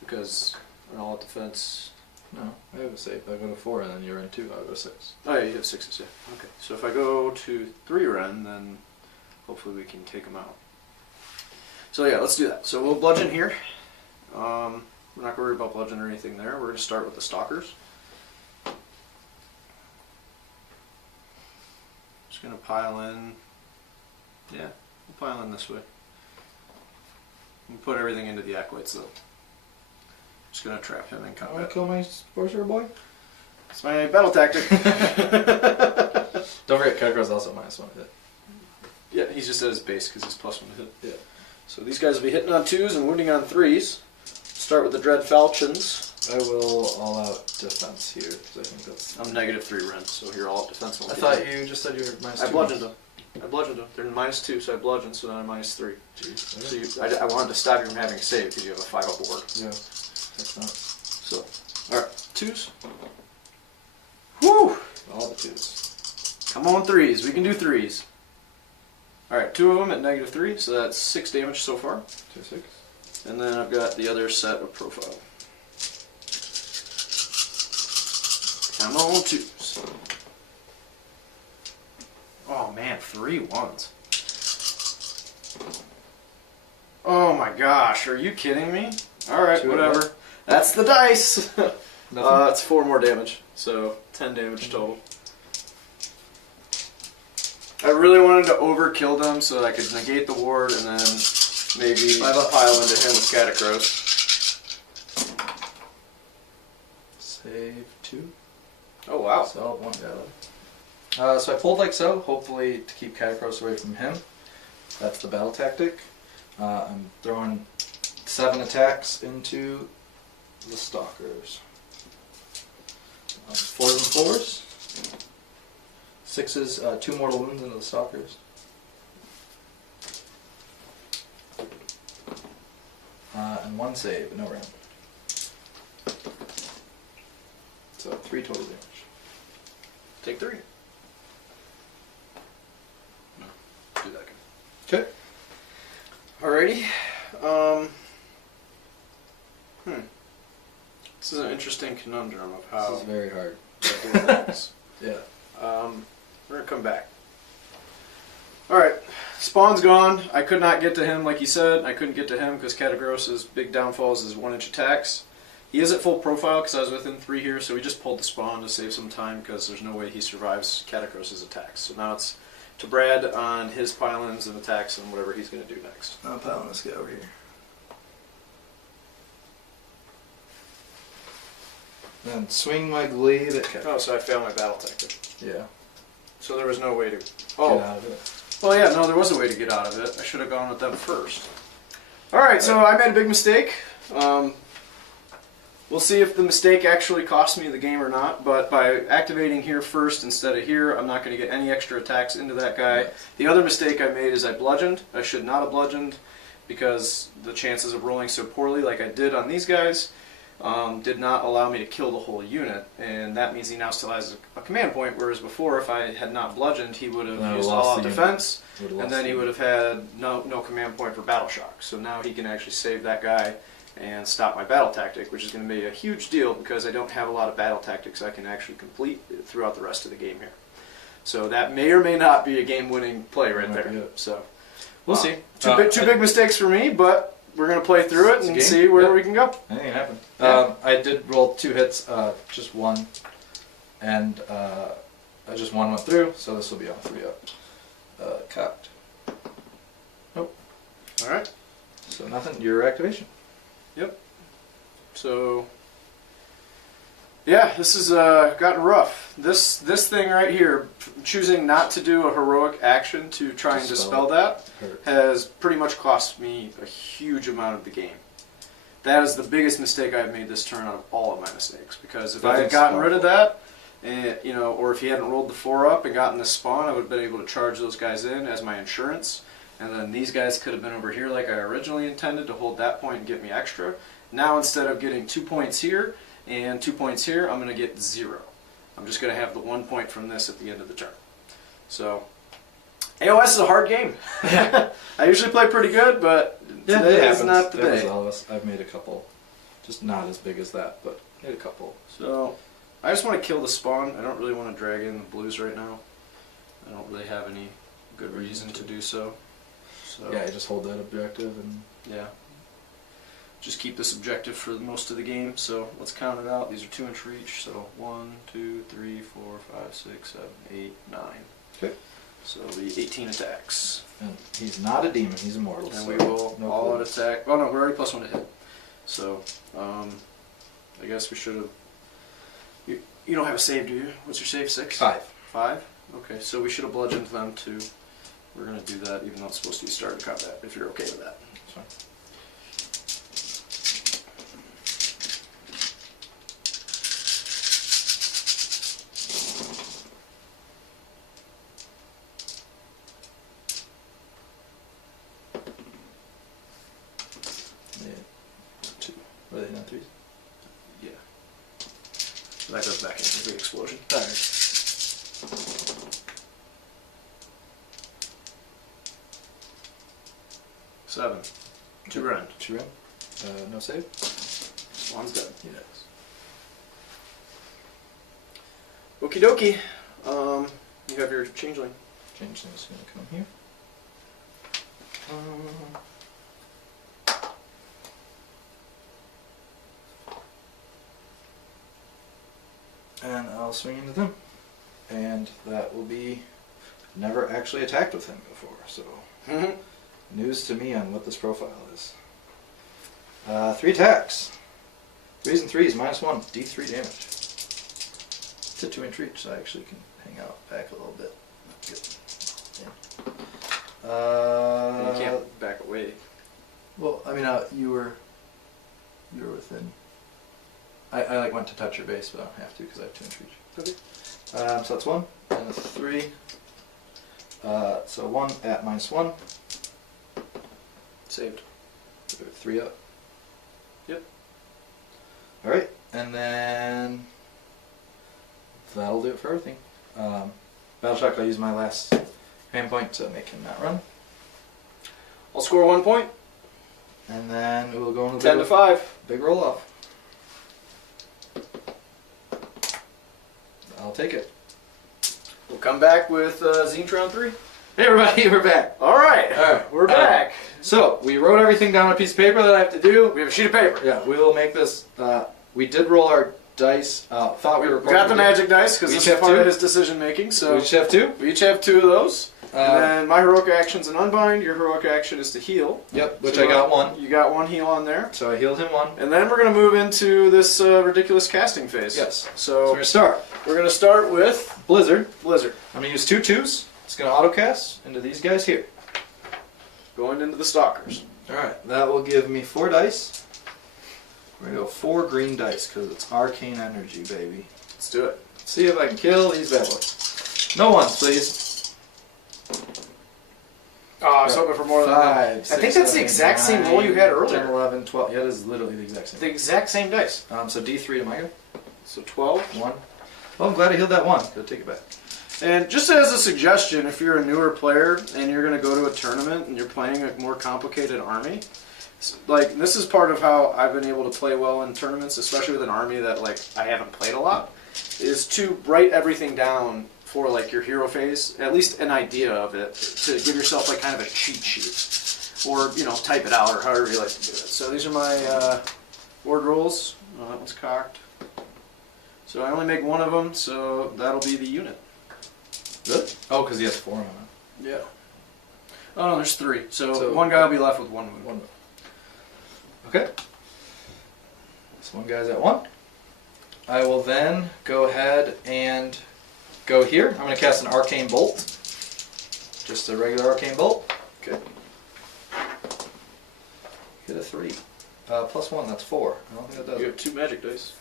Because an all-out defense... No, I have a save. I go to 4 and then you're in 2, I'll go 6. Oh yeah, you have 6s, yeah. Okay, so if I go to 3 Ren, then hopefully we can take them out. So yeah, let's do that. So we'll bludgeon here. We're not going to worry about bludgeon or anything there. We're going to start with the Stalkers. Just going to pile in. Yeah, we'll pile in this way. We'll put everything into the Acolytes though. Just going to trap him in I want combat. to kill my Sorcerer boy? It's my battle tactic. Don't forget, Catacross also -1 to hit. Yeah, he's just at his base because he's +1 to hit. Yeah. So these guys will be hitting on 2s and wounding on 3s. Start with the Dread Falchions. I will all-out defense here, because I think that's... I'm -3 Ren, so you're all defense. I thought you just said you were -2. I bludgeoned them. They're -2, so I bludgeoned, so then I'm -3. Jeez. So I wanted to stop you from having a save because you have a 5-up ward. Yeah. That's not... So, alright, 2s. Whew! All the 2s. Come on, 3s. We can do 3s. Alright, 2 of them at -3, so that's 6 damage so far. 2, 6. And then I've got the other set of profile. Come on, 2s. Oh man, 3 1s. Oh my gosh, are you kidding me? Alright, 2 whatever. That's the dice! Nothing? It's 4 more damage, so 10 damage total. I really wanted to overkill them so that I could negate the ward and then maybe pile into him with Catacross. Save 2. Oh wow. So 1 guy. So I pulled like so, hopefully to keep Catacross away from him. That's the battle tactic. I'm throwing 7 attacks into the Stalkers. 4s and 4s. 6s, 2 mortal wounds into the Stalkers. And 1 save, no round. So 3 total damage. Take 3. No, do that again. Okay. Alrighty. This is an interesting conundrum of how This is very hard. to do things. Yeah. We're gonna come back. Alright, Spawn's gone. I could not get to him, like you said. I couldn't get to him because Catagros' big downfall is his 1-inch attacks. He is at full profile because I was within 3 here, so we just pulled the Spawn to save some time because there's no way he survives Catagros' attacks. So now it's to Brad on his pylons and attacks and whatever he's going to do next. I'm piling this guy over here. Then swing my glaive at Cat. Oh, so I failed my battle tactic. Yeah. So there was no way to... Get Oh, out of it. well, yeah, no, there was a way to get out of it. I should have gone with them first. Alright, so I made a big mistake. We'll see if the mistake actually cost me the game or not, but by activating here first instead of here, I'm not going to get any extra attacks into that guy. The other mistake I made is I bludgeoned. I should not have bludgeoned because the chances of rolling so poorly like I did on these guys did not allow me to kill the whole unit, and that means he now still has a command point, whereas before if I had not bludgeoned he would have used all-out defense, and then he would have had no command point for battle shock. So now he can actually save that guy and stop my battle tactic, which is going to be a huge deal because I don't have a lot of battle tactics I can actually complete throughout the rest of the game here. So that may or may not be a game-winning play right there. So we'll see. Two big mistakes for me, but we're going to play through it and see where we can go. Anything can happen. I did roll 2 hits, just one, and just one went through, so this will be on 3 up. Cocked. Nope. All right. So nothing. Your activation. Yep. So, yeah, this has gotten rough. This thing right here, choosing not to do a heroic action to try and dispel that, has pretty much cost me a huge amount of the game. That is the biggest mistake I've made this turn out of all of my mistakes. Because if I had gotten rid of that, and or if he hadn't rolled the 4 up and gotten this Spawn, I would have been able to charge those guys in as my insurance. And then these guys could have been over here like I originally intended to hold that point and get me extra. Now instead of getting 2 points here and 2 points here, I'm going to get 0. I'm just going to have the 1 point from this at the end of the turn. So, AOS is a hard game. I usually play pretty good, but today is not the day. All of us. I've made a couple, just not as big as that, but made a couple. So, I just want to kill the Spawn. I don't really want to drag in the blues right now. I don't really have any good reason to do so. So, yeah, you just hold that objective and yeah, just keep this objective for most of the game. So let's count it out. These are 2-inch reach. So 1, 2, 3, 4, 5, 6, 7, 8, 9. Okay. So it'll be 18 attacks. And he's not a demon. He's immortal. And so we will no all out clues. attack. Oh no, we're already +1 to hit. So I guess we should have. You don't have a save, do you? What's your save? 6? 5. 5. Okay, so we should have bludgeoned them too. We're going to do that even though it's supposed to be started combat, if you're okay with that. That's fine. Yeah. 2. Were they not 3s? Yeah. So that goes back into the explosion. Alright. Seven. 2 rend. 2 rend. No save? One's dead. Yes. Okie dokie. You have your changeling. Changeling's going to come here. And I'll swing into them. And that will be... Never actually attacked with him before, so... News to me on what this profile is. 3 attacks. 3s and 3s, -1, D3 damage. It's a 2-inch reach, so I actually can hang out back a little bit. Good. Yeah. You can't back away. Well, I mean, you were within. I like went to touch your base, but I don't have to because I have 2-inch reach. Okay. So that's 1 and a 3. So 1 at -1. Saved. 3 up. Yep. Alright, and then that'll do it for everything. Battle Shock, I'll use my last command point to make him not run. I'll score 1 point. And then we'll go into 10 to 5. Big roll off. I'll take it. We'll come back with Tzeench round 3. Hey everybody, we're back. Alright, we're back. So, we wrote everything down on a piece of paper that I have to do. We have a sheet of paper. Yeah, we will make this. We did roll our dice. Thought we were. We got the magic dice because We this each is have part two? of his decision making. So We each have two. we each have 2 of those. Um, And then my heroic action is an unbind. Your heroic action is to heal. Yep, which So I got one. You got 1 heal on there. So I healed him one. And then we're going to move into this ridiculous casting phase. Yes. So So we're gonna start. we're going to start with Blizzard. Blizzard. I'm gonna use 2 2s. It's gonna auto cast into these guys here. Going into the Stalkers. All right, that will give me 4 dice. We're gonna go 4 green dice because it's arcane energy, baby. Let's do it. See if I can kill these bad boys. No ones, please. Oh, I was hoping for more than that. 5, 6, I think that's the 7, exact same 9, roll you had 10, earlier. 11, 12. Yeah, it is literally the exact same. The exact same dice. So D3 to my guy. So 12. 1. Well, I'm glad I healed that one. Gotta take it back. And just as a suggestion, if you're a newer player and you're going to go to a tournament and you're playing a more complicated army, like this is part of how I've been able to play well in tournaments, especially with an army that like I haven't played a lot, is to write everything down for like your hero phase, at least an idea of it, to give yourself like kind of a cheat sheet, or you know type it out or however you like to do it. So these are my ward rolls. Oh, that one's cocked. So I only make 1 of them, so that'll be the unit. Really? Oh, because he has 4 on it. Yeah. Oh no, there's 3. So, So- 1 guy will be left with 1 wound. 1. Okay. So 1 guy's at 1. I will then go ahead and go here. I'm going to cast an arcane bolt. Just a regular arcane bolt. Okay. Get a 3. +1, that's 4. I don't think that does You it. have 2 magic dice.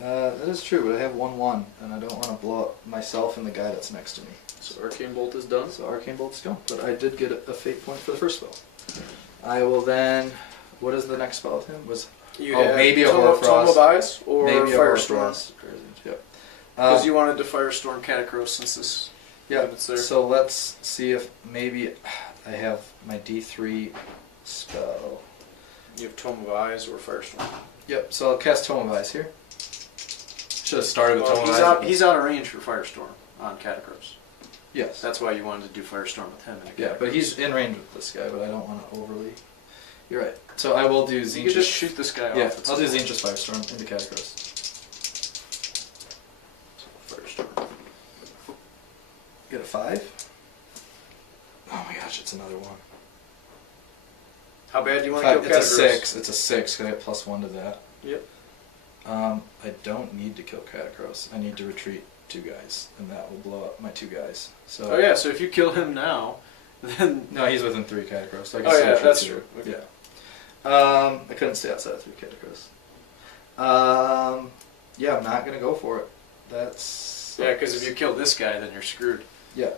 That is true, but I have 1/1, and I don't want to blow up myself and the guy that's next to me. So Arcane Bolt is done. So Arcane Bolt's gone, but I did get a fate point for the first spell. I will then. What is the next spell with him? Was You Oh, have maybe a Tome Horror Tome of Frost. Eyes or maybe a Firestorm. Yep. Because you wanted to Firestorm Catacross since this. Yeah. It's there. So let's see if maybe I have my D3 spell. You have Tome of Eyes or Firestorm. Yep. So I'll cast Tome of Eyes here. Should have started with Well, Tome he's of Eyes. out. He's out of range for Firestorm on Catacross. Yes. That's why you wanted to do Firestorm with him. In a Yeah, but he's in range with this guy, but I don't want to overly. You're right. So I will do You Tzeench. can just shoot this guy Yeah, off. I'll do Tzeench's Firestorm into Catacross. Firestorm. Get a 5. Oh my gosh, it's another 1. How bad do you want to kill It's a Catacross? 6. It's a 6 because I get +1 to that. Yep. I don't need to kill Catacross. I need to retreat 2 guys, and that will blow up my 2 guys. So. Oh yeah. So if you kill him now, then No, he's within 3 Catacross. So I can Oh, still yeah, retreat that's 2. true. Okay. Yeah. I couldn't stay outside of 3 Catacross. Yeah, I'm not gonna go for it. That's. yeah, because if you kill this guy, then you're screwed. Yeah.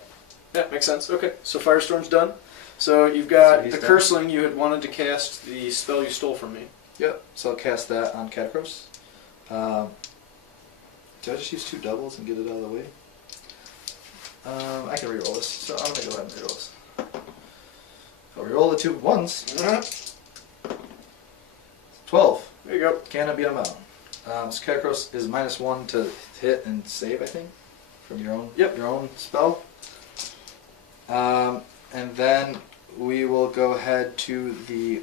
Yeah, makes sense. Okay, so Firestorm's done. So you've got So he's the done. Curseling. You had wanted to cast the spell you stole from me. Yep. So I'll cast that on Catacross. Did I just use 2 doubles and get it out of the way? I can reroll this, so I'm gonna go ahead and reroll this. I'll reroll the 2 ones. 12. There you go. Cannot be unbound. So Catacross is -1 to hit and save, I think, from your own your own spell. And then we will go ahead to the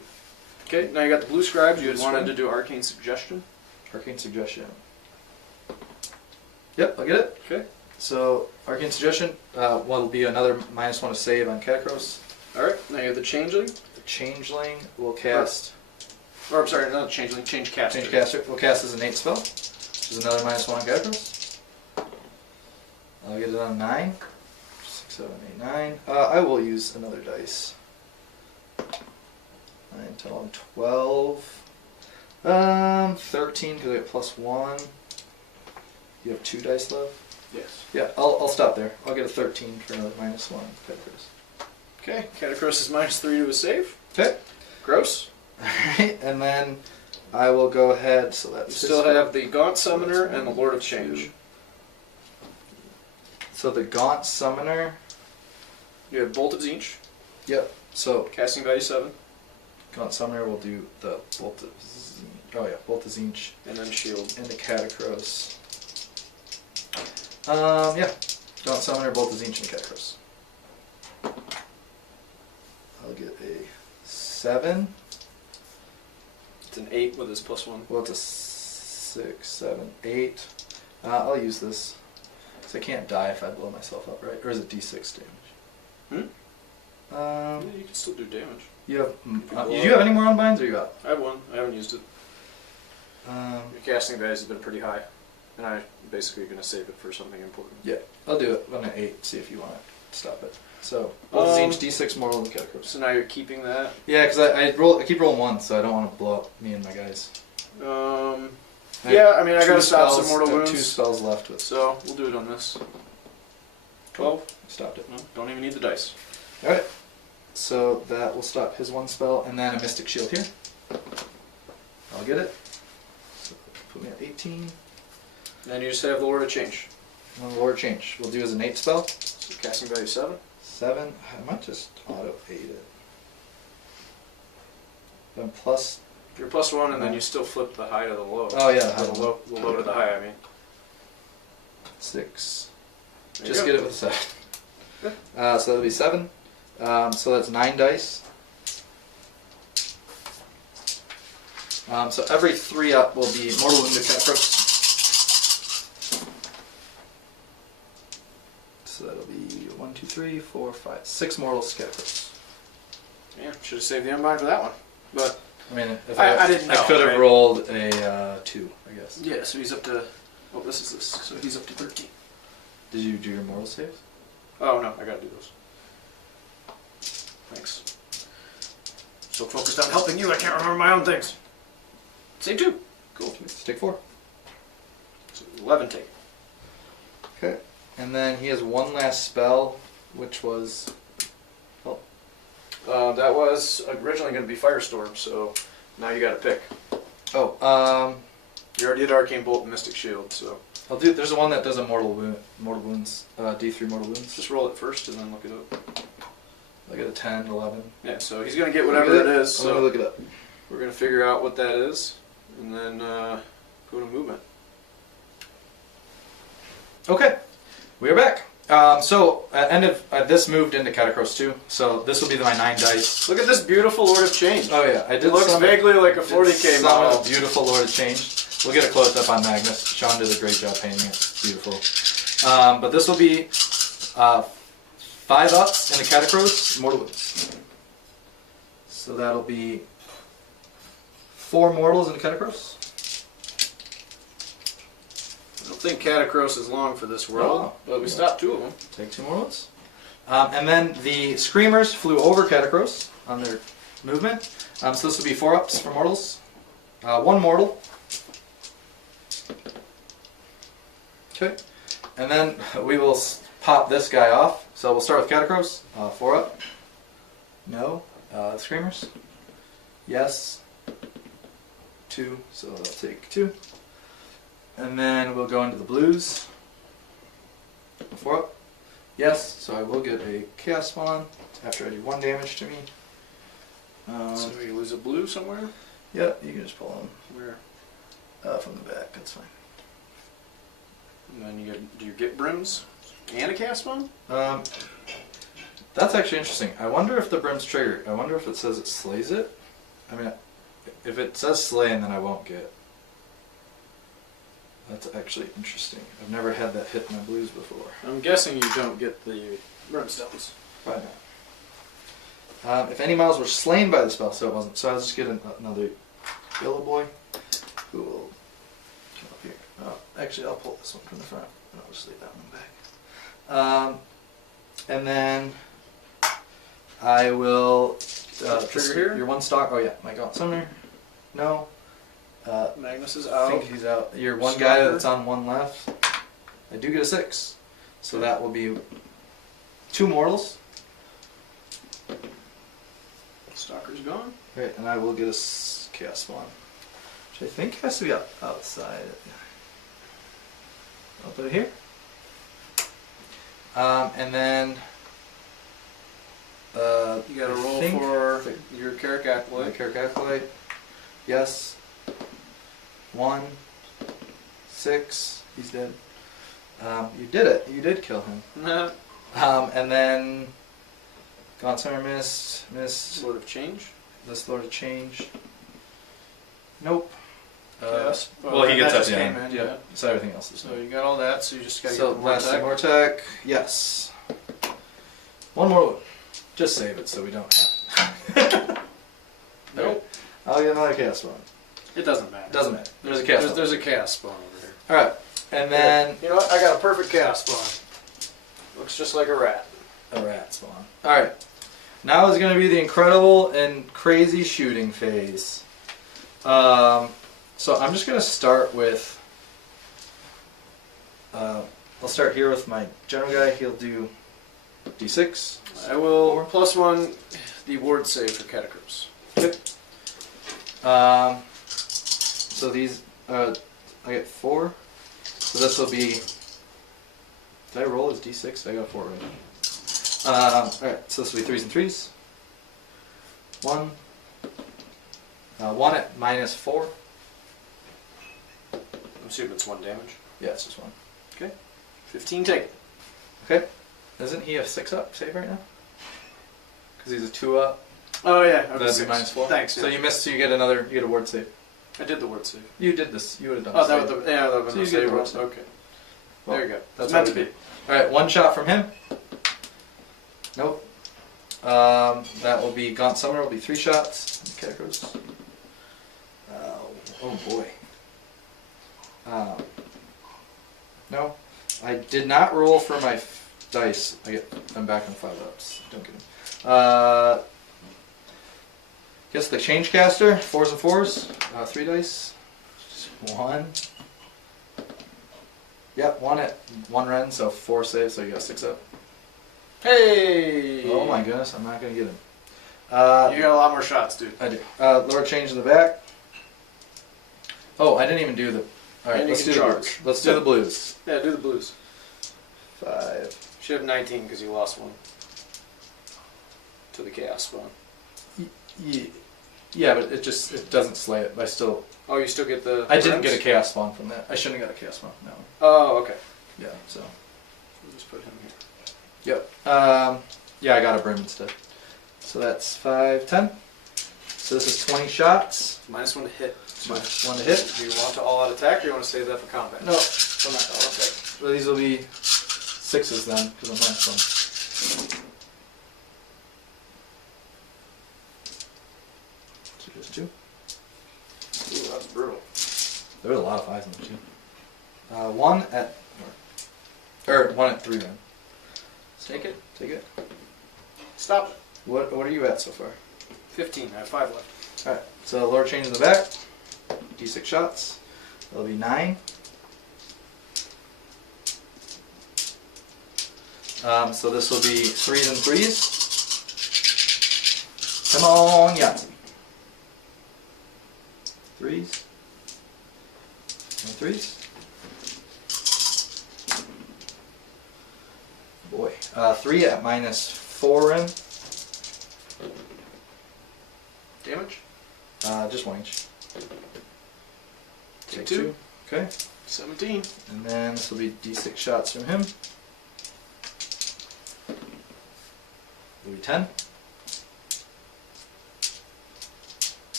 Okay, now you got the Blue Scribes. You had Blue wanted Scribe. to do Arcane Suggestion. Arcane Suggestion. Yep, I'll get it. Okay. So Arcane Suggestion will be another -1 to save on Catacross. All right, now you have the Changeling. The Changeling will cast. Or I'm sorry, not the Changeling. Changecaster. Changecaster will cast as an 8 spell, which is another -1 on Catacross. I'll get it on 9. 6, 7, 8, 9. I will use another dice. 9, 10, 11, 12. 13 because I get +1. You have 2 dice left? Yes. Yeah, I'll stop there. I'll get a 13 for another -1 Catacross. Okay, Catacross is -3 to a save. Okay. Gross. Alright, and then I will go ahead, so that's You still have the Gaunt Summoner and the Lord of Change. So the Gaunt Summoner, You have Bolt of Tzeench, yep, so casting value 7, Gaunt Summoner will do the Bolt of Tzeench, Bolt of Tzeench and then Shield. and the Catacross. Yeah, Gaunt Summoner, Bolt of Tzeench and Catacross. 7. It's an 8 with his +1. Well, it's a 6, 7, 8. I'll use this. Because I can't die if I blow myself up, right? Or is it D6 damage? Yeah, you can still do damage. You have. Do you have any more unbinds, or you out? I have one. I haven't used it. Your casting value has been pretty high, and I'm basically going to save it for something important. Yeah, I'll do it on an 8. See if you want to stop it. So, Tzeench D6 Mortal and Catacross. So now you're keeping that. Yeah, because I keep rolling 1, so I don't want to blow up me and my guys. Yeah, I mean I got to stop some mortal wounds. 2 spells left with. So we'll do it on this. 12. Stopped it. No, don't even need the dice. All right. So that will stop his 1 spell, and then a Mystic Shield here. I'll get it. So put me at 18. Then you just have the Lord of Change. And the Lord Change. We'll do as an 8 spell. So casting value 7. 7. I might just auto 8 it. Then plus. You're +1, and then you still flip the high to the low. Oh yeah, the low to the high. I mean. 6. There Just you get go. it with a 7. So that'll be 7. So that's 9 dice. So every 3 up will be Mortal Wound to Catacross. So that'll be 1, 2, 3, 4, 5, 6 Mortals to Catacross. Yeah, should have saved the unbind for that one. But I mean, if I didn't know. I could have right? rolled a 2, I guess. Yeah, so he's up to. Oh, this is this. So he's up to 13. Did you do your mortal saves? Oh no, I gotta do those. Thanks. So focused on helping you, I can't remember my own things. Save 2. Cool. Let's take 4. So 11 take. Okay. And then he has 1 last spell, which was. That was originally going to be Firestorm, so now you got to pick. Oh, You already did Arcane Bolt and Mystic Shield, so I'll do. There's one that does a mortal wounds, D3 mortal wounds. just roll it first and then look it up. I get a 10, 11. Yeah, so he's going to get whatever it is. I'm gonna So look it up. we're going to figure out what that is, and then go to movement. Okay, we are back. So at end of this moved into Catacross 2. So this will be my 9 dice. Look at this beautiful Lord of Change. Oh yeah, I did. It looks vaguely like a 40k model. Beautiful Lord of Change. We'll get a close up on Magnus. Sean did a great job painting it. It's beautiful. But this will be 5 ups in the Catacross Mortal Wounds. So that'll be 4 mortals in the Catacross. I don't think Catacross is long for this world, but we stopped 2 of them. Take 2 mortals. And then the Screamers flew over Catacross on their movement. So this will be 4 ups for mortals. 1 mortal. Okay. And then we will pop this guy off. So we'll start with Catacross. 4 up. No. Screamers. Yes. 2. So I'll take 2. And then we'll go into the blues. 4 up. Yes, so I will get a chaos spawn after I do 1 damage to me. So you lose a blue somewhere? Yeah, you can just pull them Where? from the back. That's fine. And then do you get brims and a cast one? That's actually interesting. I wonder if the brims trigger. I wonder if it says it slays it. I mean, if it says slay, and then I won't get. That's actually interesting. I've never had that hit my blues before. I'm guessing you don't get the brimstones. Probably not. If any models were slain by the spell, so it wasn't. So I'll just get another yellow boy who will come up here. Oh, actually, I'll pull this one from the front, and I'll just leave that one back. And then I will Trigger here? Your 1 stock. Oh yeah, my Gaunt Summoner. No. Magnus is I out. think he's out. Your 1 guy that's on 1 left. I do get a 6. So that will be 2 mortals. Stalker's gone. Right, and I will get a chaos spawn. Which I think has to be outside. I'll put it here. And then... You gotta roll for your Carrick Acolyte. Carrick Acolyte. Yes. 1. 6. He's dead. You did it. You did kill him. And then... Gaunt Summoner missed. Lord of Change. this Lord of Change. Nope. Yes. Well, he gets that up just the came end. in. Yeah. So everything else is. So you got all that. So you just got to So get more last attack. more attack. Yes. One more. Just save it so we don't have. Nope. I'll get another chaos spawn. It doesn't matter. Doesn't matter. There's a chaos spawn. There's a chaos spawn over here. All right, and then You know what? I got a perfect chaos spawn. Looks just like a rat. a rat spawn. All right. Now is going to be the incredible and crazy shooting phase. So I'm just going to start with. I'll start here with my general guy. He'll do D6. I will +1 the ward save for Catacrys. Okay. So these, I get 4. So this will be. Did I roll as D6? I got 4 right. Alright, so this will be 3s and 3s. 1. 1 at -4. I'm assuming it's 1 damage. Yeah, it's just 1. Okay. 15 take. Okay. Isn't he a 6-up save right now? Because he's a 2-up. Oh yeah. That'd be -4. Thanks. So yeah. you missed, so you get another, you get a ward save. I did the ward save. You did this, you would have done Oh, this. that was the that was So the you get save the ward roll. save. Okay. Well, There you go. That's It's meant what to we be. do. Alright, 1 shot from him. Nope. That will be Gaunt Summoner, will be 3 shots. Catacrys. Oh boy. No. I did not roll for my dice. I'm back on 5-ups. Don't get them. Guess the change caster, 4s and 4s. 3 dice. Just 1. Yep, 1 at 1 ren, so 4 saves, so you got 6-up. Hey! Oh my goodness, I'm not going to get him. You got a lot more shots, dude. I do. Lord Change in the back. Oh, I didn't even do the... Alright, And you let's can do the charge. blues. Let's do the blues. Yeah, do the blues. 5. Should have 19 because you lost 1 to the chaos spawn. Yeah, but it doesn't slay it. I still... Oh, you still get the... I didn't brims? get a chaos spawn from that. I shouldn't have got a chaos spawn from that one. Oh, okay. Yeah, so... We'll just put him here. Yep. Yeah, I got a brim instead. So that's 5, 10. So this is 20 shots. -1 to hit. Minus 1 to hit. Do you want to all-out attack or do you want to save that for combat? No, I'm not. Oh, okay. So these will be 6s then, because I'm minus 1. So just 2. Ooh, that's brutal. There was a lot of 5s in there too. 1 at... Or 1 at 3 then. Take it. Take it. Stop it. What are you at so far? 15. I have 5 left. Alright, so Lord Change in the back. D6 shots. That'll be 9. So this will be 3s and 3s. Come on, Yahtzee. 3s. And 3s. Boy. 3 at -4 in. Damage? Just 1 each. Take 2. 2. Okay. 17. And then this will be D6 shots from him. Will be 10.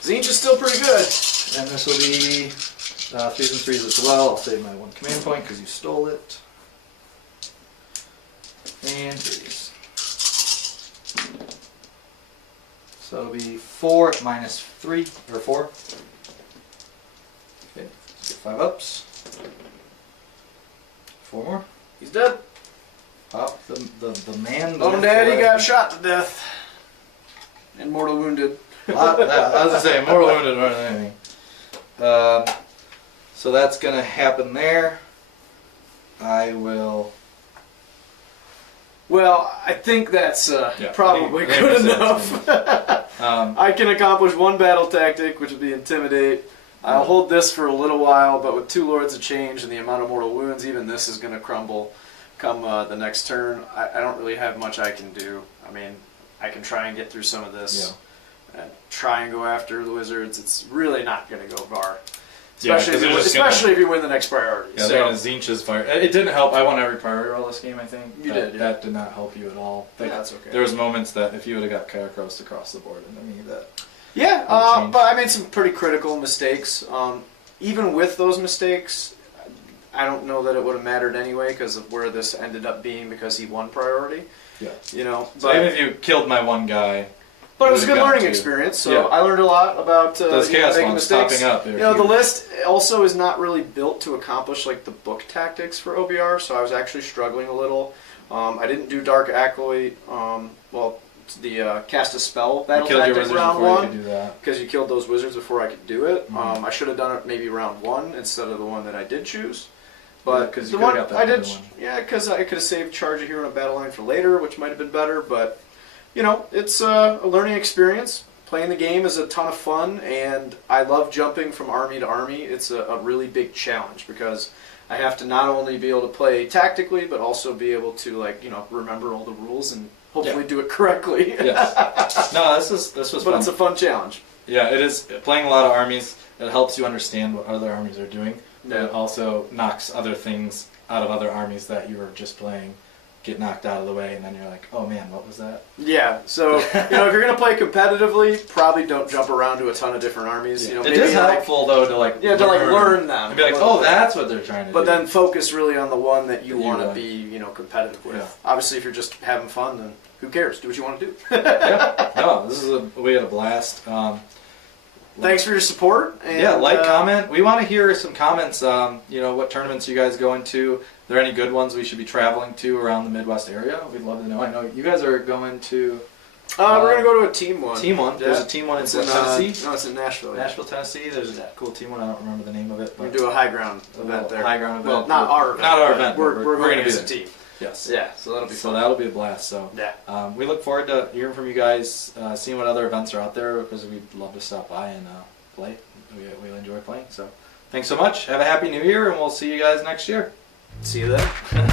Tzeench is still pretty good. And this will be 3s and 3s as well. I'll save my 1 command point because you stole it. And 3s. So it'll be 4 at -3, or 4. Okay, let's get 5 ups. 4 more. He's dead. Pop the man. Bone Daddy got shot to death. And mortal wounded. I was gonna say mortal wounded more than anything. So that's gonna happen there. I will. Well, I think that's probably I think good we said enough. I can accomplish 1 battle tactic, which would be Intimidate. I'll hold this for a little while, but with 2 Lords of Change and the amount of mortal wounds, even this is going to crumble come the next turn. I don't really have much I can do. I mean, I can try and get through some of this and try and go after the wizards. It's really not going to go far. Especially, Yeah, 'cause if, you, they're just especially if you win the next priority. Yeah, they're gonna Tzeench's fire. It didn't help. I won every priority roll this game, I think. You did, yeah. That did not help you at all. Yeah, that's okay. There was moments that if you would have got Katakros across the board, and I mean that. Yeah, changed. but I made some pretty critical mistakes. Even with those mistakes, I don't know that it would have mattered anyway because of where this ended up being because he won priority. Yeah. You know, So but even if you killed my one guy. But it was a good Would've learning gotten to. experience, so Yeah. I learned a lot about Those chaos making ones mistakes. popping up. They're You know, the huge. list also is not really built to accomplish like the book tactics for OBR, so I was actually struggling a little. I didn't do Dark Acolyte. Cast a spell battle You killed your tactic wizards round before you one could do that. because you killed those wizards before I could do it. Mhm. I should have done it maybe round one instead of the one that I did choose. Yeah, But 'cause the you one could've got that I did, other one. yeah, because I could have saved Charge a Hero in a battle line for later, which might have been better. But you know, it's a learning experience. Playing the game is a ton of fun, and I love jumping from army to army. It's a really big challenge because I have to not only be able to play tactically, but also be able to remember all the rules and hopefully do it correctly. Yes. No, this was But fun. it's a fun challenge. Yeah, it is. Playing a lot of armies, it helps you understand what other armies are doing. But Yeah. it also knocks other things out of other armies that you were just playing, get knocked out of the way, and then you're like, oh man, what was that? Yeah, so if you're gonna play competitively, probably don't jump around to a ton of different armies. Yeah. You know, It maybe is helpful though to learn them. and be like, oh, that's what they're trying to do. But then focus really on the one that you That you want to like. be, competitive with. Yeah. Obviously, if you're just having fun, then who cares? Do what you want to do. Yeah. No, we had a blast. Thanks for your support. And, Yeah, comment. We want to hear some comments. What tournaments you guys going to? Are there any good ones we should be traveling to around the Midwest area? We'd love to know. I know you guys are going to we're gonna go to a team one. team one. Yeah. There's a team one in It's Tennessee. No, it's in Nashville. Yeah. Nashville, Tennessee. There's a cool team one. I don't remember the name of it. We're But gonna do a high ground a event little there. high ground Well, event. not our event. Not our but event, We're, but we're we're going gonna be as a there. team. Yes. Yeah, so that'll be So fun. that'll be a blast. So Yeah. we look forward to hearing from you guys, seeing what other events are out there because we'd love to stop by and play. We enjoy playing. So thanks so much. Have a happy New Year, and we'll see you guys next year. See you then.